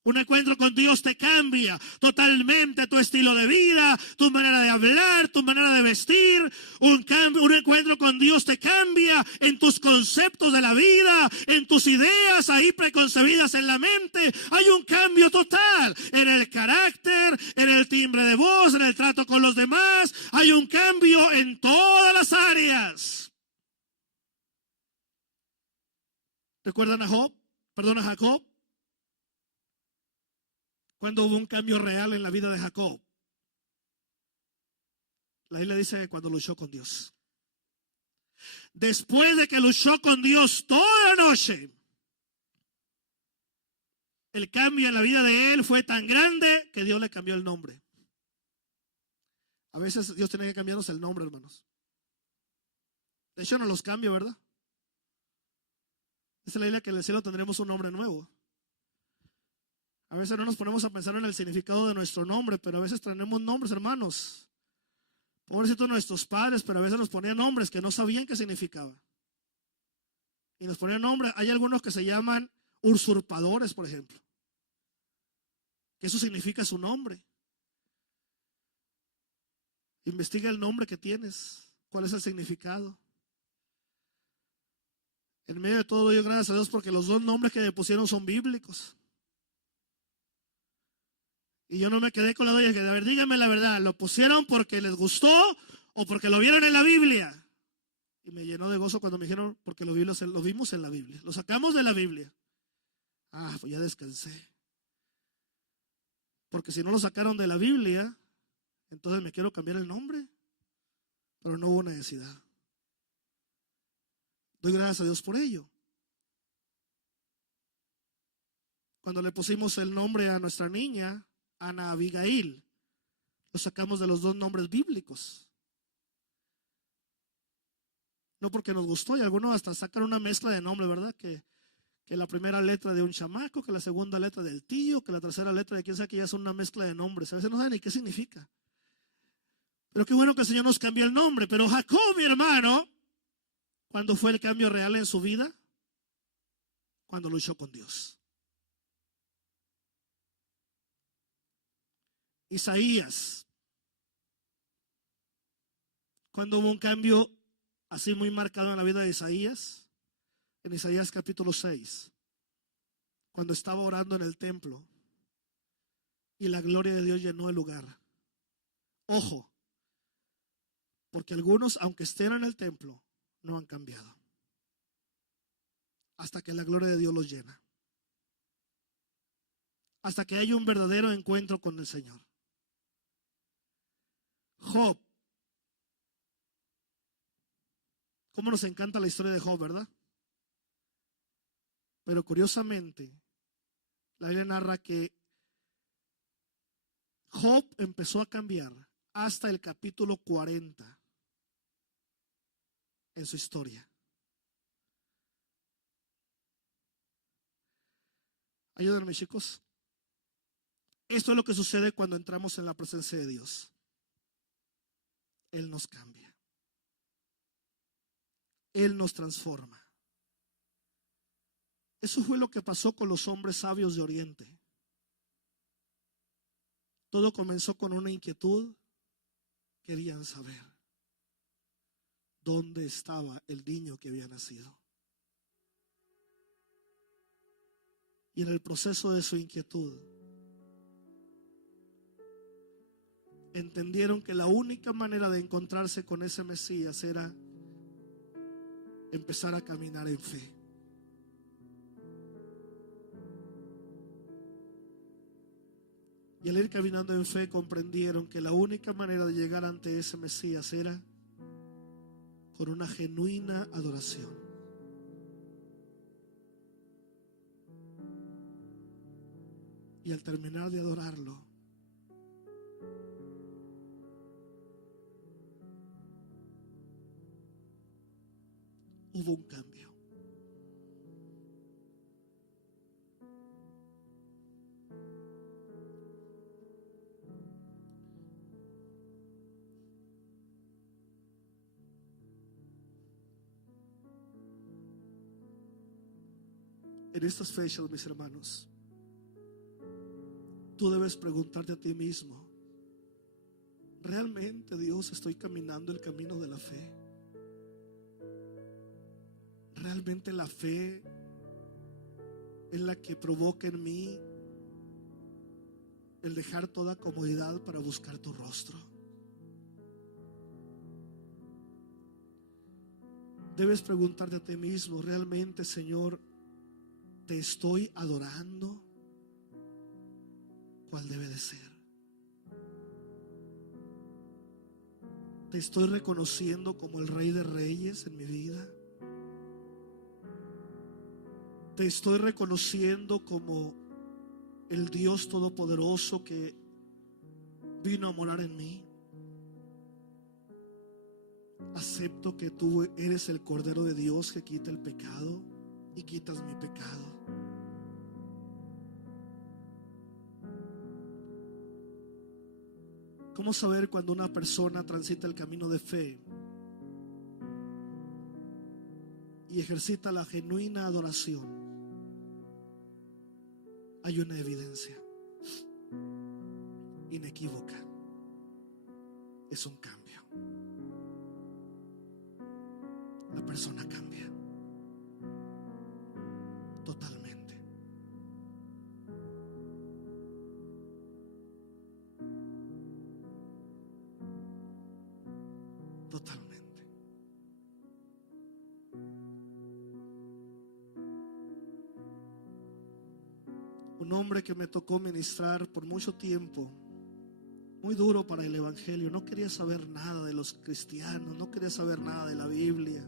Un encuentro con Dios te cambia totalmente tu estilo de vida, tu manera de hablar, tu manera de vestir. Un encuentro con Dios te cambia en tus conceptos de la vida, en tus ideas ahí preconcebidas en la mente. Hay un cambio total en el carácter, en el timbre de voz, en el trato con los demás. Hay un cambio en todas las áreas. ¿Recuerdan a Jacob? Cuando hubo un cambio real en la vida de Jacob. La Biblia dice que cuando luchó con Dios. Después de que luchó con Dios toda la noche, el cambio en la vida de él fue tan grande que Dios le cambió el nombre. A veces Dios tiene que cambiarnos el nombre, hermanos. De hecho, no los cambia, ¿verdad? Dice la Biblia que en el cielo tendremos un nombre nuevo. A veces no nos ponemos a pensar en el significado de nuestro nombre, pero a veces tenemos nombres, hermanos. Pobrecitos nuestros padres, pero a veces nos ponían nombres que no sabían qué significaba. Y nos ponían nombres. Hay algunos que se llaman usurpadores, por ejemplo. Que eso significa su nombre. Investiga el nombre que tienes. ¿Cuál es el significado? En medio de todo, yo gracias a Dios porque los dos nombres que me pusieron son bíblicos. Y yo no me quedé con la duda de que, a ver, díganme la verdad, ¿lo pusieron porque les gustó o porque lo vieron en la Biblia? Y me llenó de gozo cuando me dijeron, porque lo vimos en la Biblia. Lo sacamos de la Biblia. Ah, pues ya descansé. Porque si no lo sacaron de la Biblia, Entonces me quiero cambiar el nombre, pero no hubo necesidad. Doy gracias a Dios por ello. Cuando le pusimos el nombre a nuestra niña, Ana Abigail, lo sacamos de los dos nombres bíblicos. No porque nos gustó, y algunos hasta sacan una mezcla de nombres, ¿verdad? Que la primera letra de un chamaco, que la segunda letra del tío, que la tercera letra de quien sea, que ya son una mezcla de nombres. A veces no saben ni qué significa. Pero qué bueno que el Señor nos cambió el nombre. Pero Jacob, mi hermano, ¿cuándo fue el cambio real en su vida? Cuando luchó con Dios. Isaías, cuando hubo un cambio así muy marcado en la vida de Isaías, en Isaías capítulo 6, cuando estaba orando en el templo y la gloria de Dios llenó el lugar. Ojo, porque algunos, aunque estén en el templo, no han cambiado hasta que la gloria de Dios los llena, hasta que haya un verdadero encuentro con el Señor. Job, cómo nos encanta la historia de Job, ¿verdad? Pero curiosamente, la Biblia narra que Job empezó a cambiar hasta el capítulo 40 en su historia. Ayúdenme, chicos. Esto es lo que sucede cuando entramos en la presencia de Dios. Él nos cambia. Él nos transforma. Eso fue lo que pasó con los hombres sabios de Oriente. Todo comenzó con una inquietud. Querían saber dónde estaba el niño que había nacido. Y en el proceso de su inquietud, entendieron que la única manera de encontrarse con ese Mesías era empezar a caminar en fe. Y al ir caminando en fe comprendieron que la única manera de llegar ante ese Mesías era con una genuina adoración. Y al terminar de adorarlo, hubo un cambio. En estas fechas, mis hermanos, tú debes preguntarte a ti mismo: ¿realmente, Dios, estoy caminando el camino de la fe? ¿Realmente la fe es la que provoca en mí el dejar toda comodidad para buscar tu rostro? Debes preguntarte a ti mismo: ¿realmente, Señor, te estoy adorando? ¿Cuál debe de ser? ¿Te estoy reconociendo como el Rey de Reyes en mi vida? ¿Te estoy reconociendo como el Dios Todopoderoso que vino a morar en mí? Acepto que tú eres el Cordero de Dios que quita el pecado y quitas mi pecado. ¿Cómo saber cuando una persona transita el camino de fe y ejercita la genuina adoración? Hay una evidencia inequívoca. Es un cambio. La persona cambia totalmente. Totalmente. Un hombre que me tocó ministrar por mucho tiempo muy duro para el evangelio. No quería saber nada de los cristianos, no quería saber nada de la Biblia.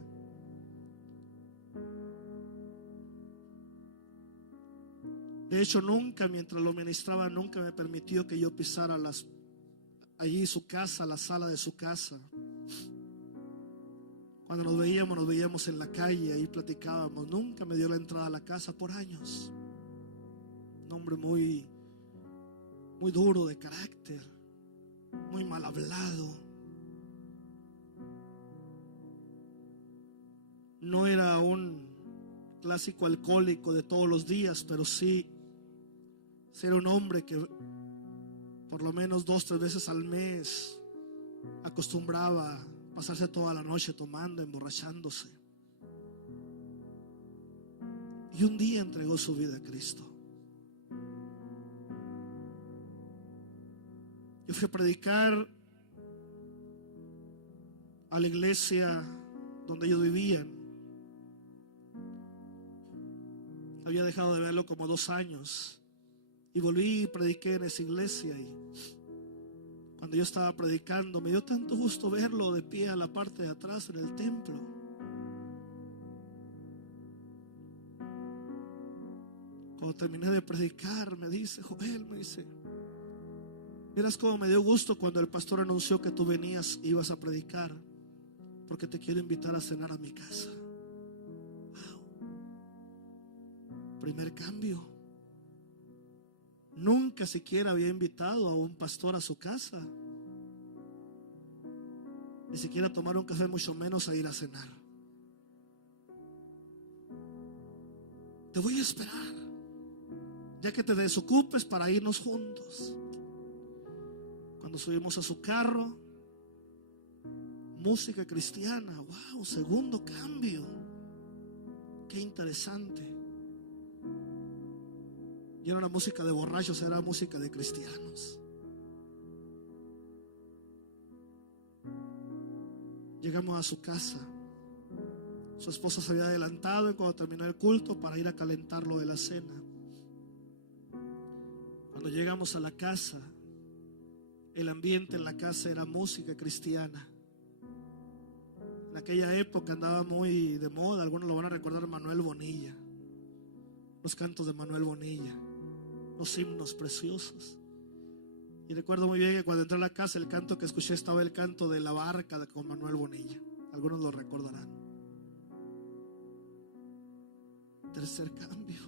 De hecho, nunca, mientras lo ministraba, nunca me permitió que yo pisara allí su casa, la sala de su casa. Cuando nos veíamos en la calle, ahí platicábamos. Nunca me dio la entrada a la casa por años. Un hombre muy duro de carácter, muy mal hablado. No era un clásico alcohólico de todos los días, pero sí era un hombre que por lo menos 2-3 veces al mes acostumbraba a pasarse toda la noche tomando, emborrachándose. Y un día entregó su vida a Cristo. Yo fui a predicar a la iglesia donde ellos vivían. Había dejado de verlo como 2 años y volví y prediqué en esa iglesia. Y cuando yo estaba predicando, me dio tanto gusto verlo de pie a la parte de atrás en el templo. Cuando terminé de predicar, me dice: Joel, me dice, verás cómo me dio gusto cuando el pastor anunció que tú venías e ibas a predicar, porque te quiero invitar a cenar a mi casa. Wow. Primer cambio. Nunca siquiera había invitado a un pastor a su casa, ni siquiera a tomar un café, mucho menos a ir a cenar. Te voy a esperar, ya que te desocupes, para irnos juntos. Cuando subimos a su carro, música cristiana. Wow, segundo cambio. Qué interesante. Y era una música de borrachos, era música de cristianos. Llegamos a su casa. Su esposa se había adelantado y cuando terminó el culto para ir a calentar lo de la cena. Cuando llegamos a la casa, el ambiente en la casa era música cristiana. En aquella época andaba muy de moda, algunos lo van a recordar, Manuel Bonilla. Los cantos de Manuel Bonilla, los himnos preciosos. Y recuerdo muy bien que cuando entré a la casa, el canto que escuché estaba el canto de La Barca con Manuel Bonilla. Algunos lo recordarán. Tercer cambio.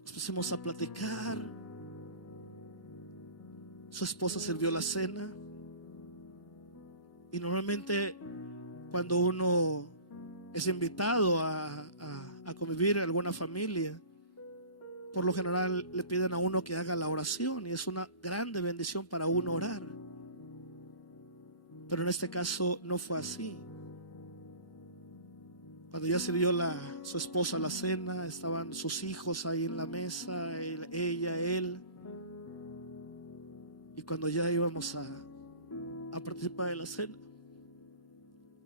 Nos pusimos a platicar. Su esposa sirvió la cena. Y normalmente cuando uno es invitado a convivir en alguna familia, por lo general le piden a uno que haga la oración, y es una grande bendición para uno orar. Pero en este caso no fue así. Cuando ya sirvió su esposa la cena, estaban sus hijos ahí en la mesa, ella, él. Y cuando ya íbamos a participar de la cena,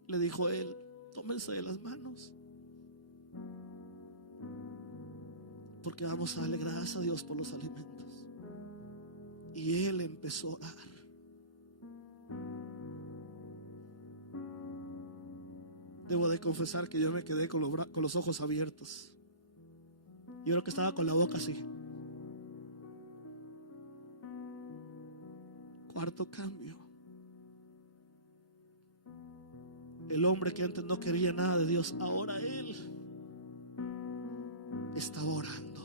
le dijo él: tómense de las manos, porque vamos a darle gracias a Dios por los alimentos. Y él empezó a dar. Debo de confesar que yo me quedé con los ojos abiertos. Yo creo que estaba con la boca así. Cuarto cambio. El hombre que antes no quería nada de Dios, ahora él estaba orando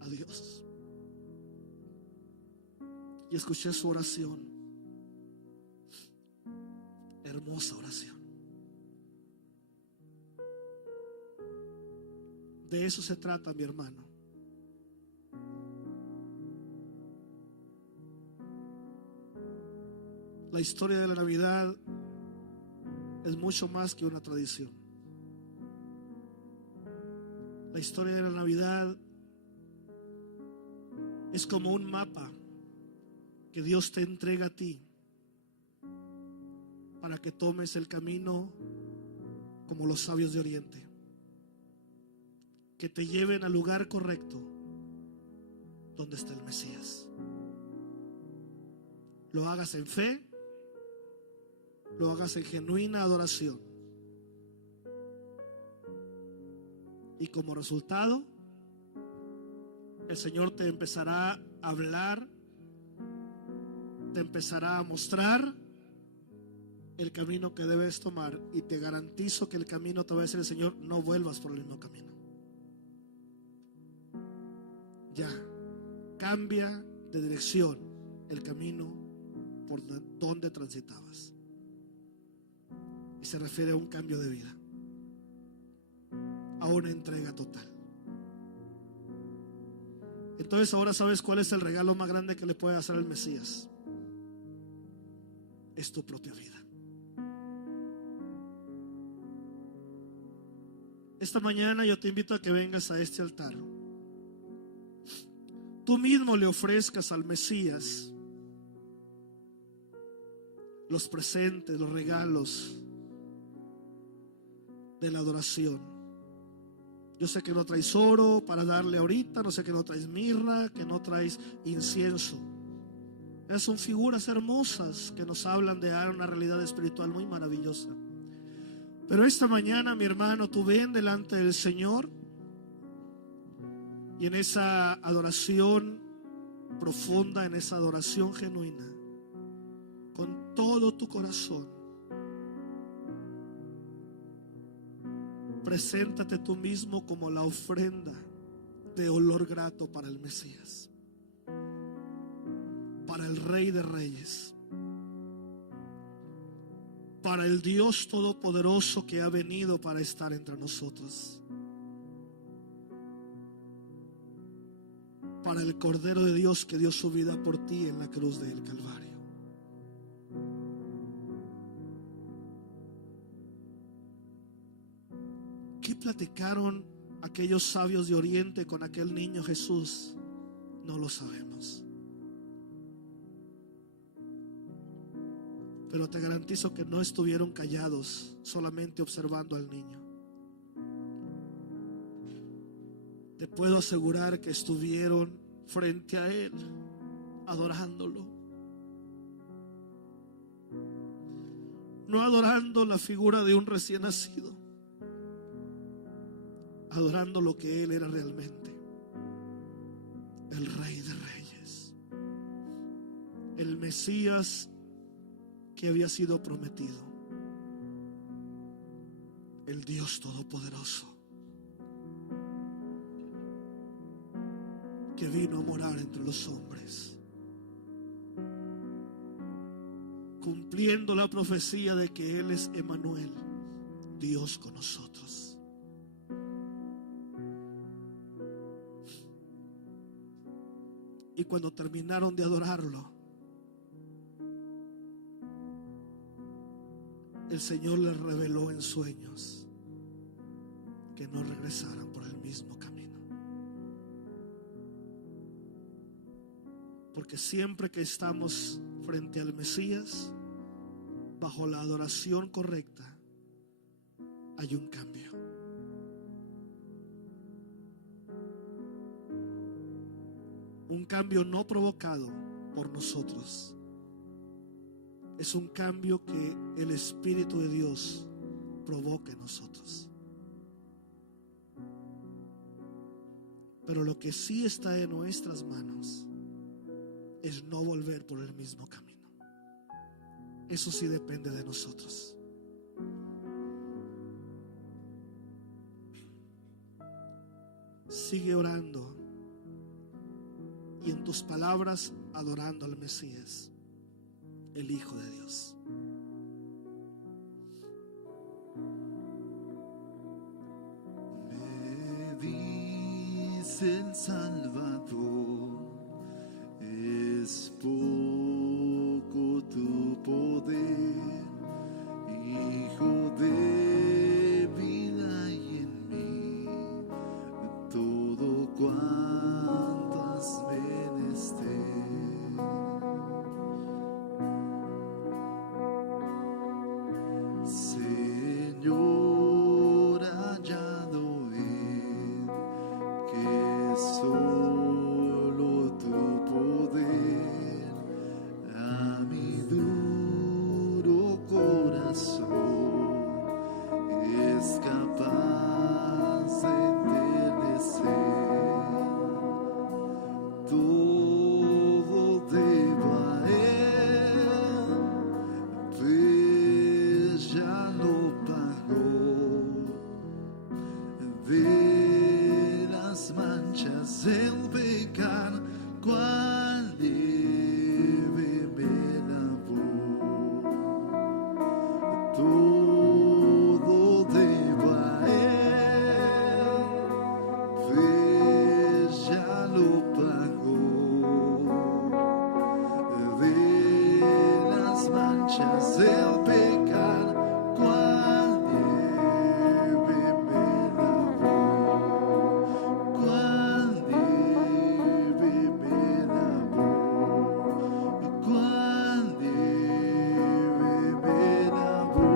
a Dios. Y escuché su oración. Hermosa oración. De eso se trata, mi hermano. La historia de la Navidad es mucho más que una tradición. La historia de la Navidad es como un mapa que Dios te entrega a ti para que tomes el camino como los sabios de Oriente, que te lleven al lugar correcto donde está el Mesías. Lo hagas en fe, lo hagas en genuina adoración. Y como resultado, el Señor te empezará a hablar, te empezará a mostrar el camino que debes tomar. Y te garantizo que el camino te va a decir el Señor: no vuelvas por el mismo camino. Ya, cambia de dirección el camino por donde transitabas. Y se refiere a un cambio de vida, a una entrega total. Entonces ahora sabes cuál es el regalo más grande que le puede hacer el Mesías. Es tu propia vida. Esta mañana yo te invito a que vengas a este altar. Tú mismo le ofrezcas al Mesías los presentes, los regalos de la adoración. Yo sé que no traes oro para darle ahorita, no sé que no traes mirra, que no traes incienso. Esas son figuras hermosas que nos hablan de una realidad espiritual muy maravillosa. Pero esta mañana, mi hermano, tú ven delante del Señor y en esa adoración profunda, en esa adoración genuina, con todo tu corazón, preséntate tú mismo como la ofrenda de olor grato para el Mesías, para el Rey de Reyes, para el Dios Todopoderoso que ha venido para estar entre nosotros, para el Cordero de Dios que dio su vida por ti en la cruz del Calvario. ¿Qué platicaron aquellos sabios de Oriente con aquel niño Jesús? No lo sabemos. Pero te garantizo que no estuvieron callados, solamente observando al niño. Te puedo asegurar que estuvieron frente a él, adorándolo. No adorando la figura de un recién nacido, adorando lo que él era realmente: el Rey de Reyes, el Mesías que había sido prometido, el Dios Todopoderoso que vino a morar entre los hombres, cumpliendo la profecía de que Él es Emmanuel, Dios con nosotros. Y cuando terminaron de adorarlo, el Señor les reveló en sueños que no regresaran por el mismo camino. Porque siempre que estamos frente al Mesías, bajo la adoración correcta, hay un cambio. Un cambio no provocado por nosotros. Es un cambio que el Espíritu de Dios provoca en nosotros. Pero lo que sí está en nuestras manos es no volver por el mismo camino. Eso sí depende de nosotros. Sigue orando y en tus palabras adorando al Mesías, el Hijo de Dios. Me dice el Salvador: es poco tu poder, Hijo de vida, y en mí todo cuanto has menester. Señor, hallado en que solo manchas del pecado, cual nieve me lavó. Todo debo a Él, pues ya lo pagó. De las manchas del pecado, cual nieve me lavó. Cual nieve me lavó. Cual nieve me lavó.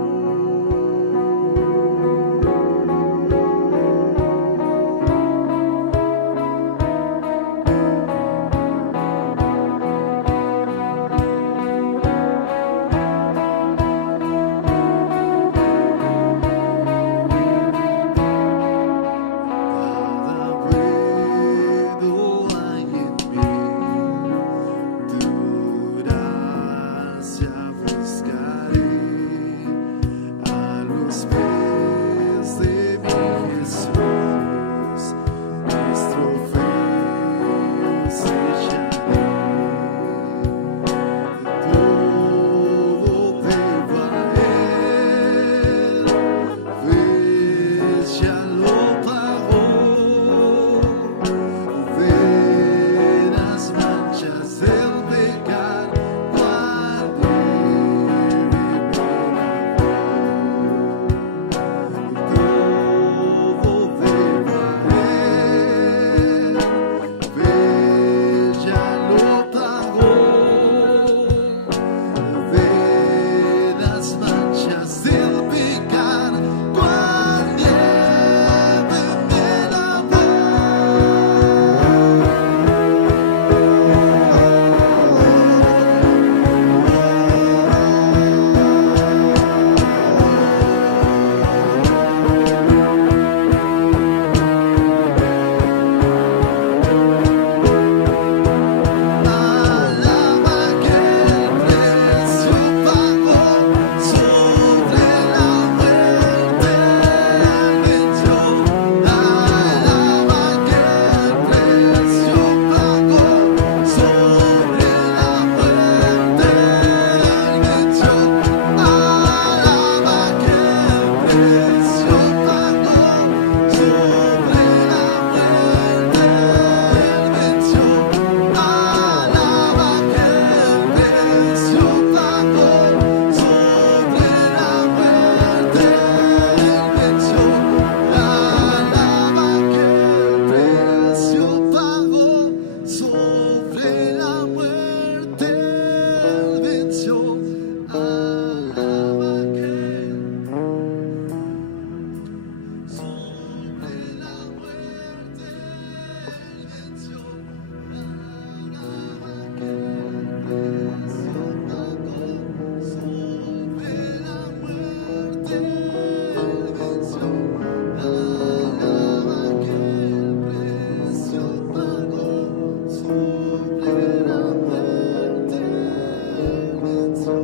Nada bueno hay en mí, tu gracia buscaré, a los pies de mi Jesús, mis trofeos echaré. Todo debo a Él, pues ya lo pagó. De las manchas del pecado, cual nieve me lavó. Todo debo a Él, pues ya lo pagó. De las manchas del pecado, cual nieve me lavó. Alaba que el precio pagó sobre la muerte venció. Alaba que el precio pagó sobre la muerte venció. Alaba que el precio pagó sobre la muerte venció. Alaba que el precio pagó sobre la muerte venció. Alaba que el precio pagó sobre la muerte venció. Alaba que sobre la muerte venció. Alaba que el precio pagó sobre la muerte venció. Alaba que el precio pagó sobre la muerte venció.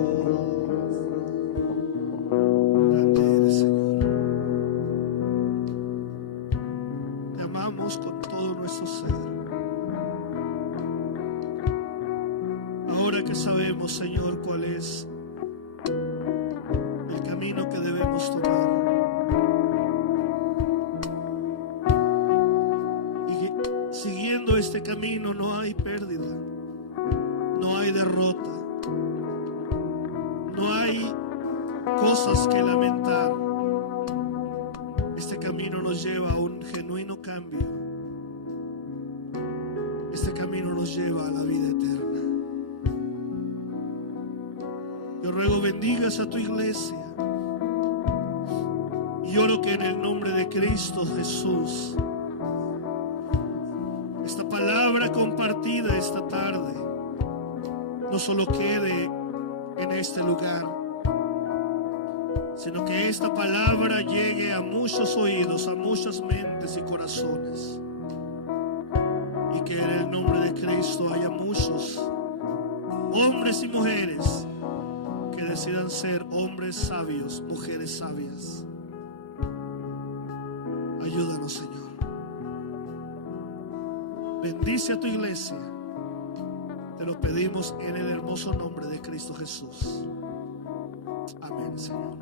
Grande eres, Señor. Te amamos con todo nuestro ser. Ahora que sabemos, Señor, cuál es el camino que debemos tomar, y que siguiendo este camino no hay pérdida, no hay derrota, no hay cosas que lamentar. Este camino nos lleva a un genuino cambio. Este camino nos lleva a la vida eterna. Yo ruego bendigas a tu iglesia. Y oro que en el nombre de Cristo Jesús, esta palabra compartida esta tarde no solo quede en este lugar, sino que esta palabra llegue a muchos oídos, a muchas mentes y corazones, y que en el nombre de Cristo haya muchos hombres y mujeres que decidan ser hombres sabios, mujeres sabias. Ayúdanos, Señor. Bendice a tu iglesia. Te lo pedimos en el hermoso nombre de Cristo Jesús. Amén, Señor.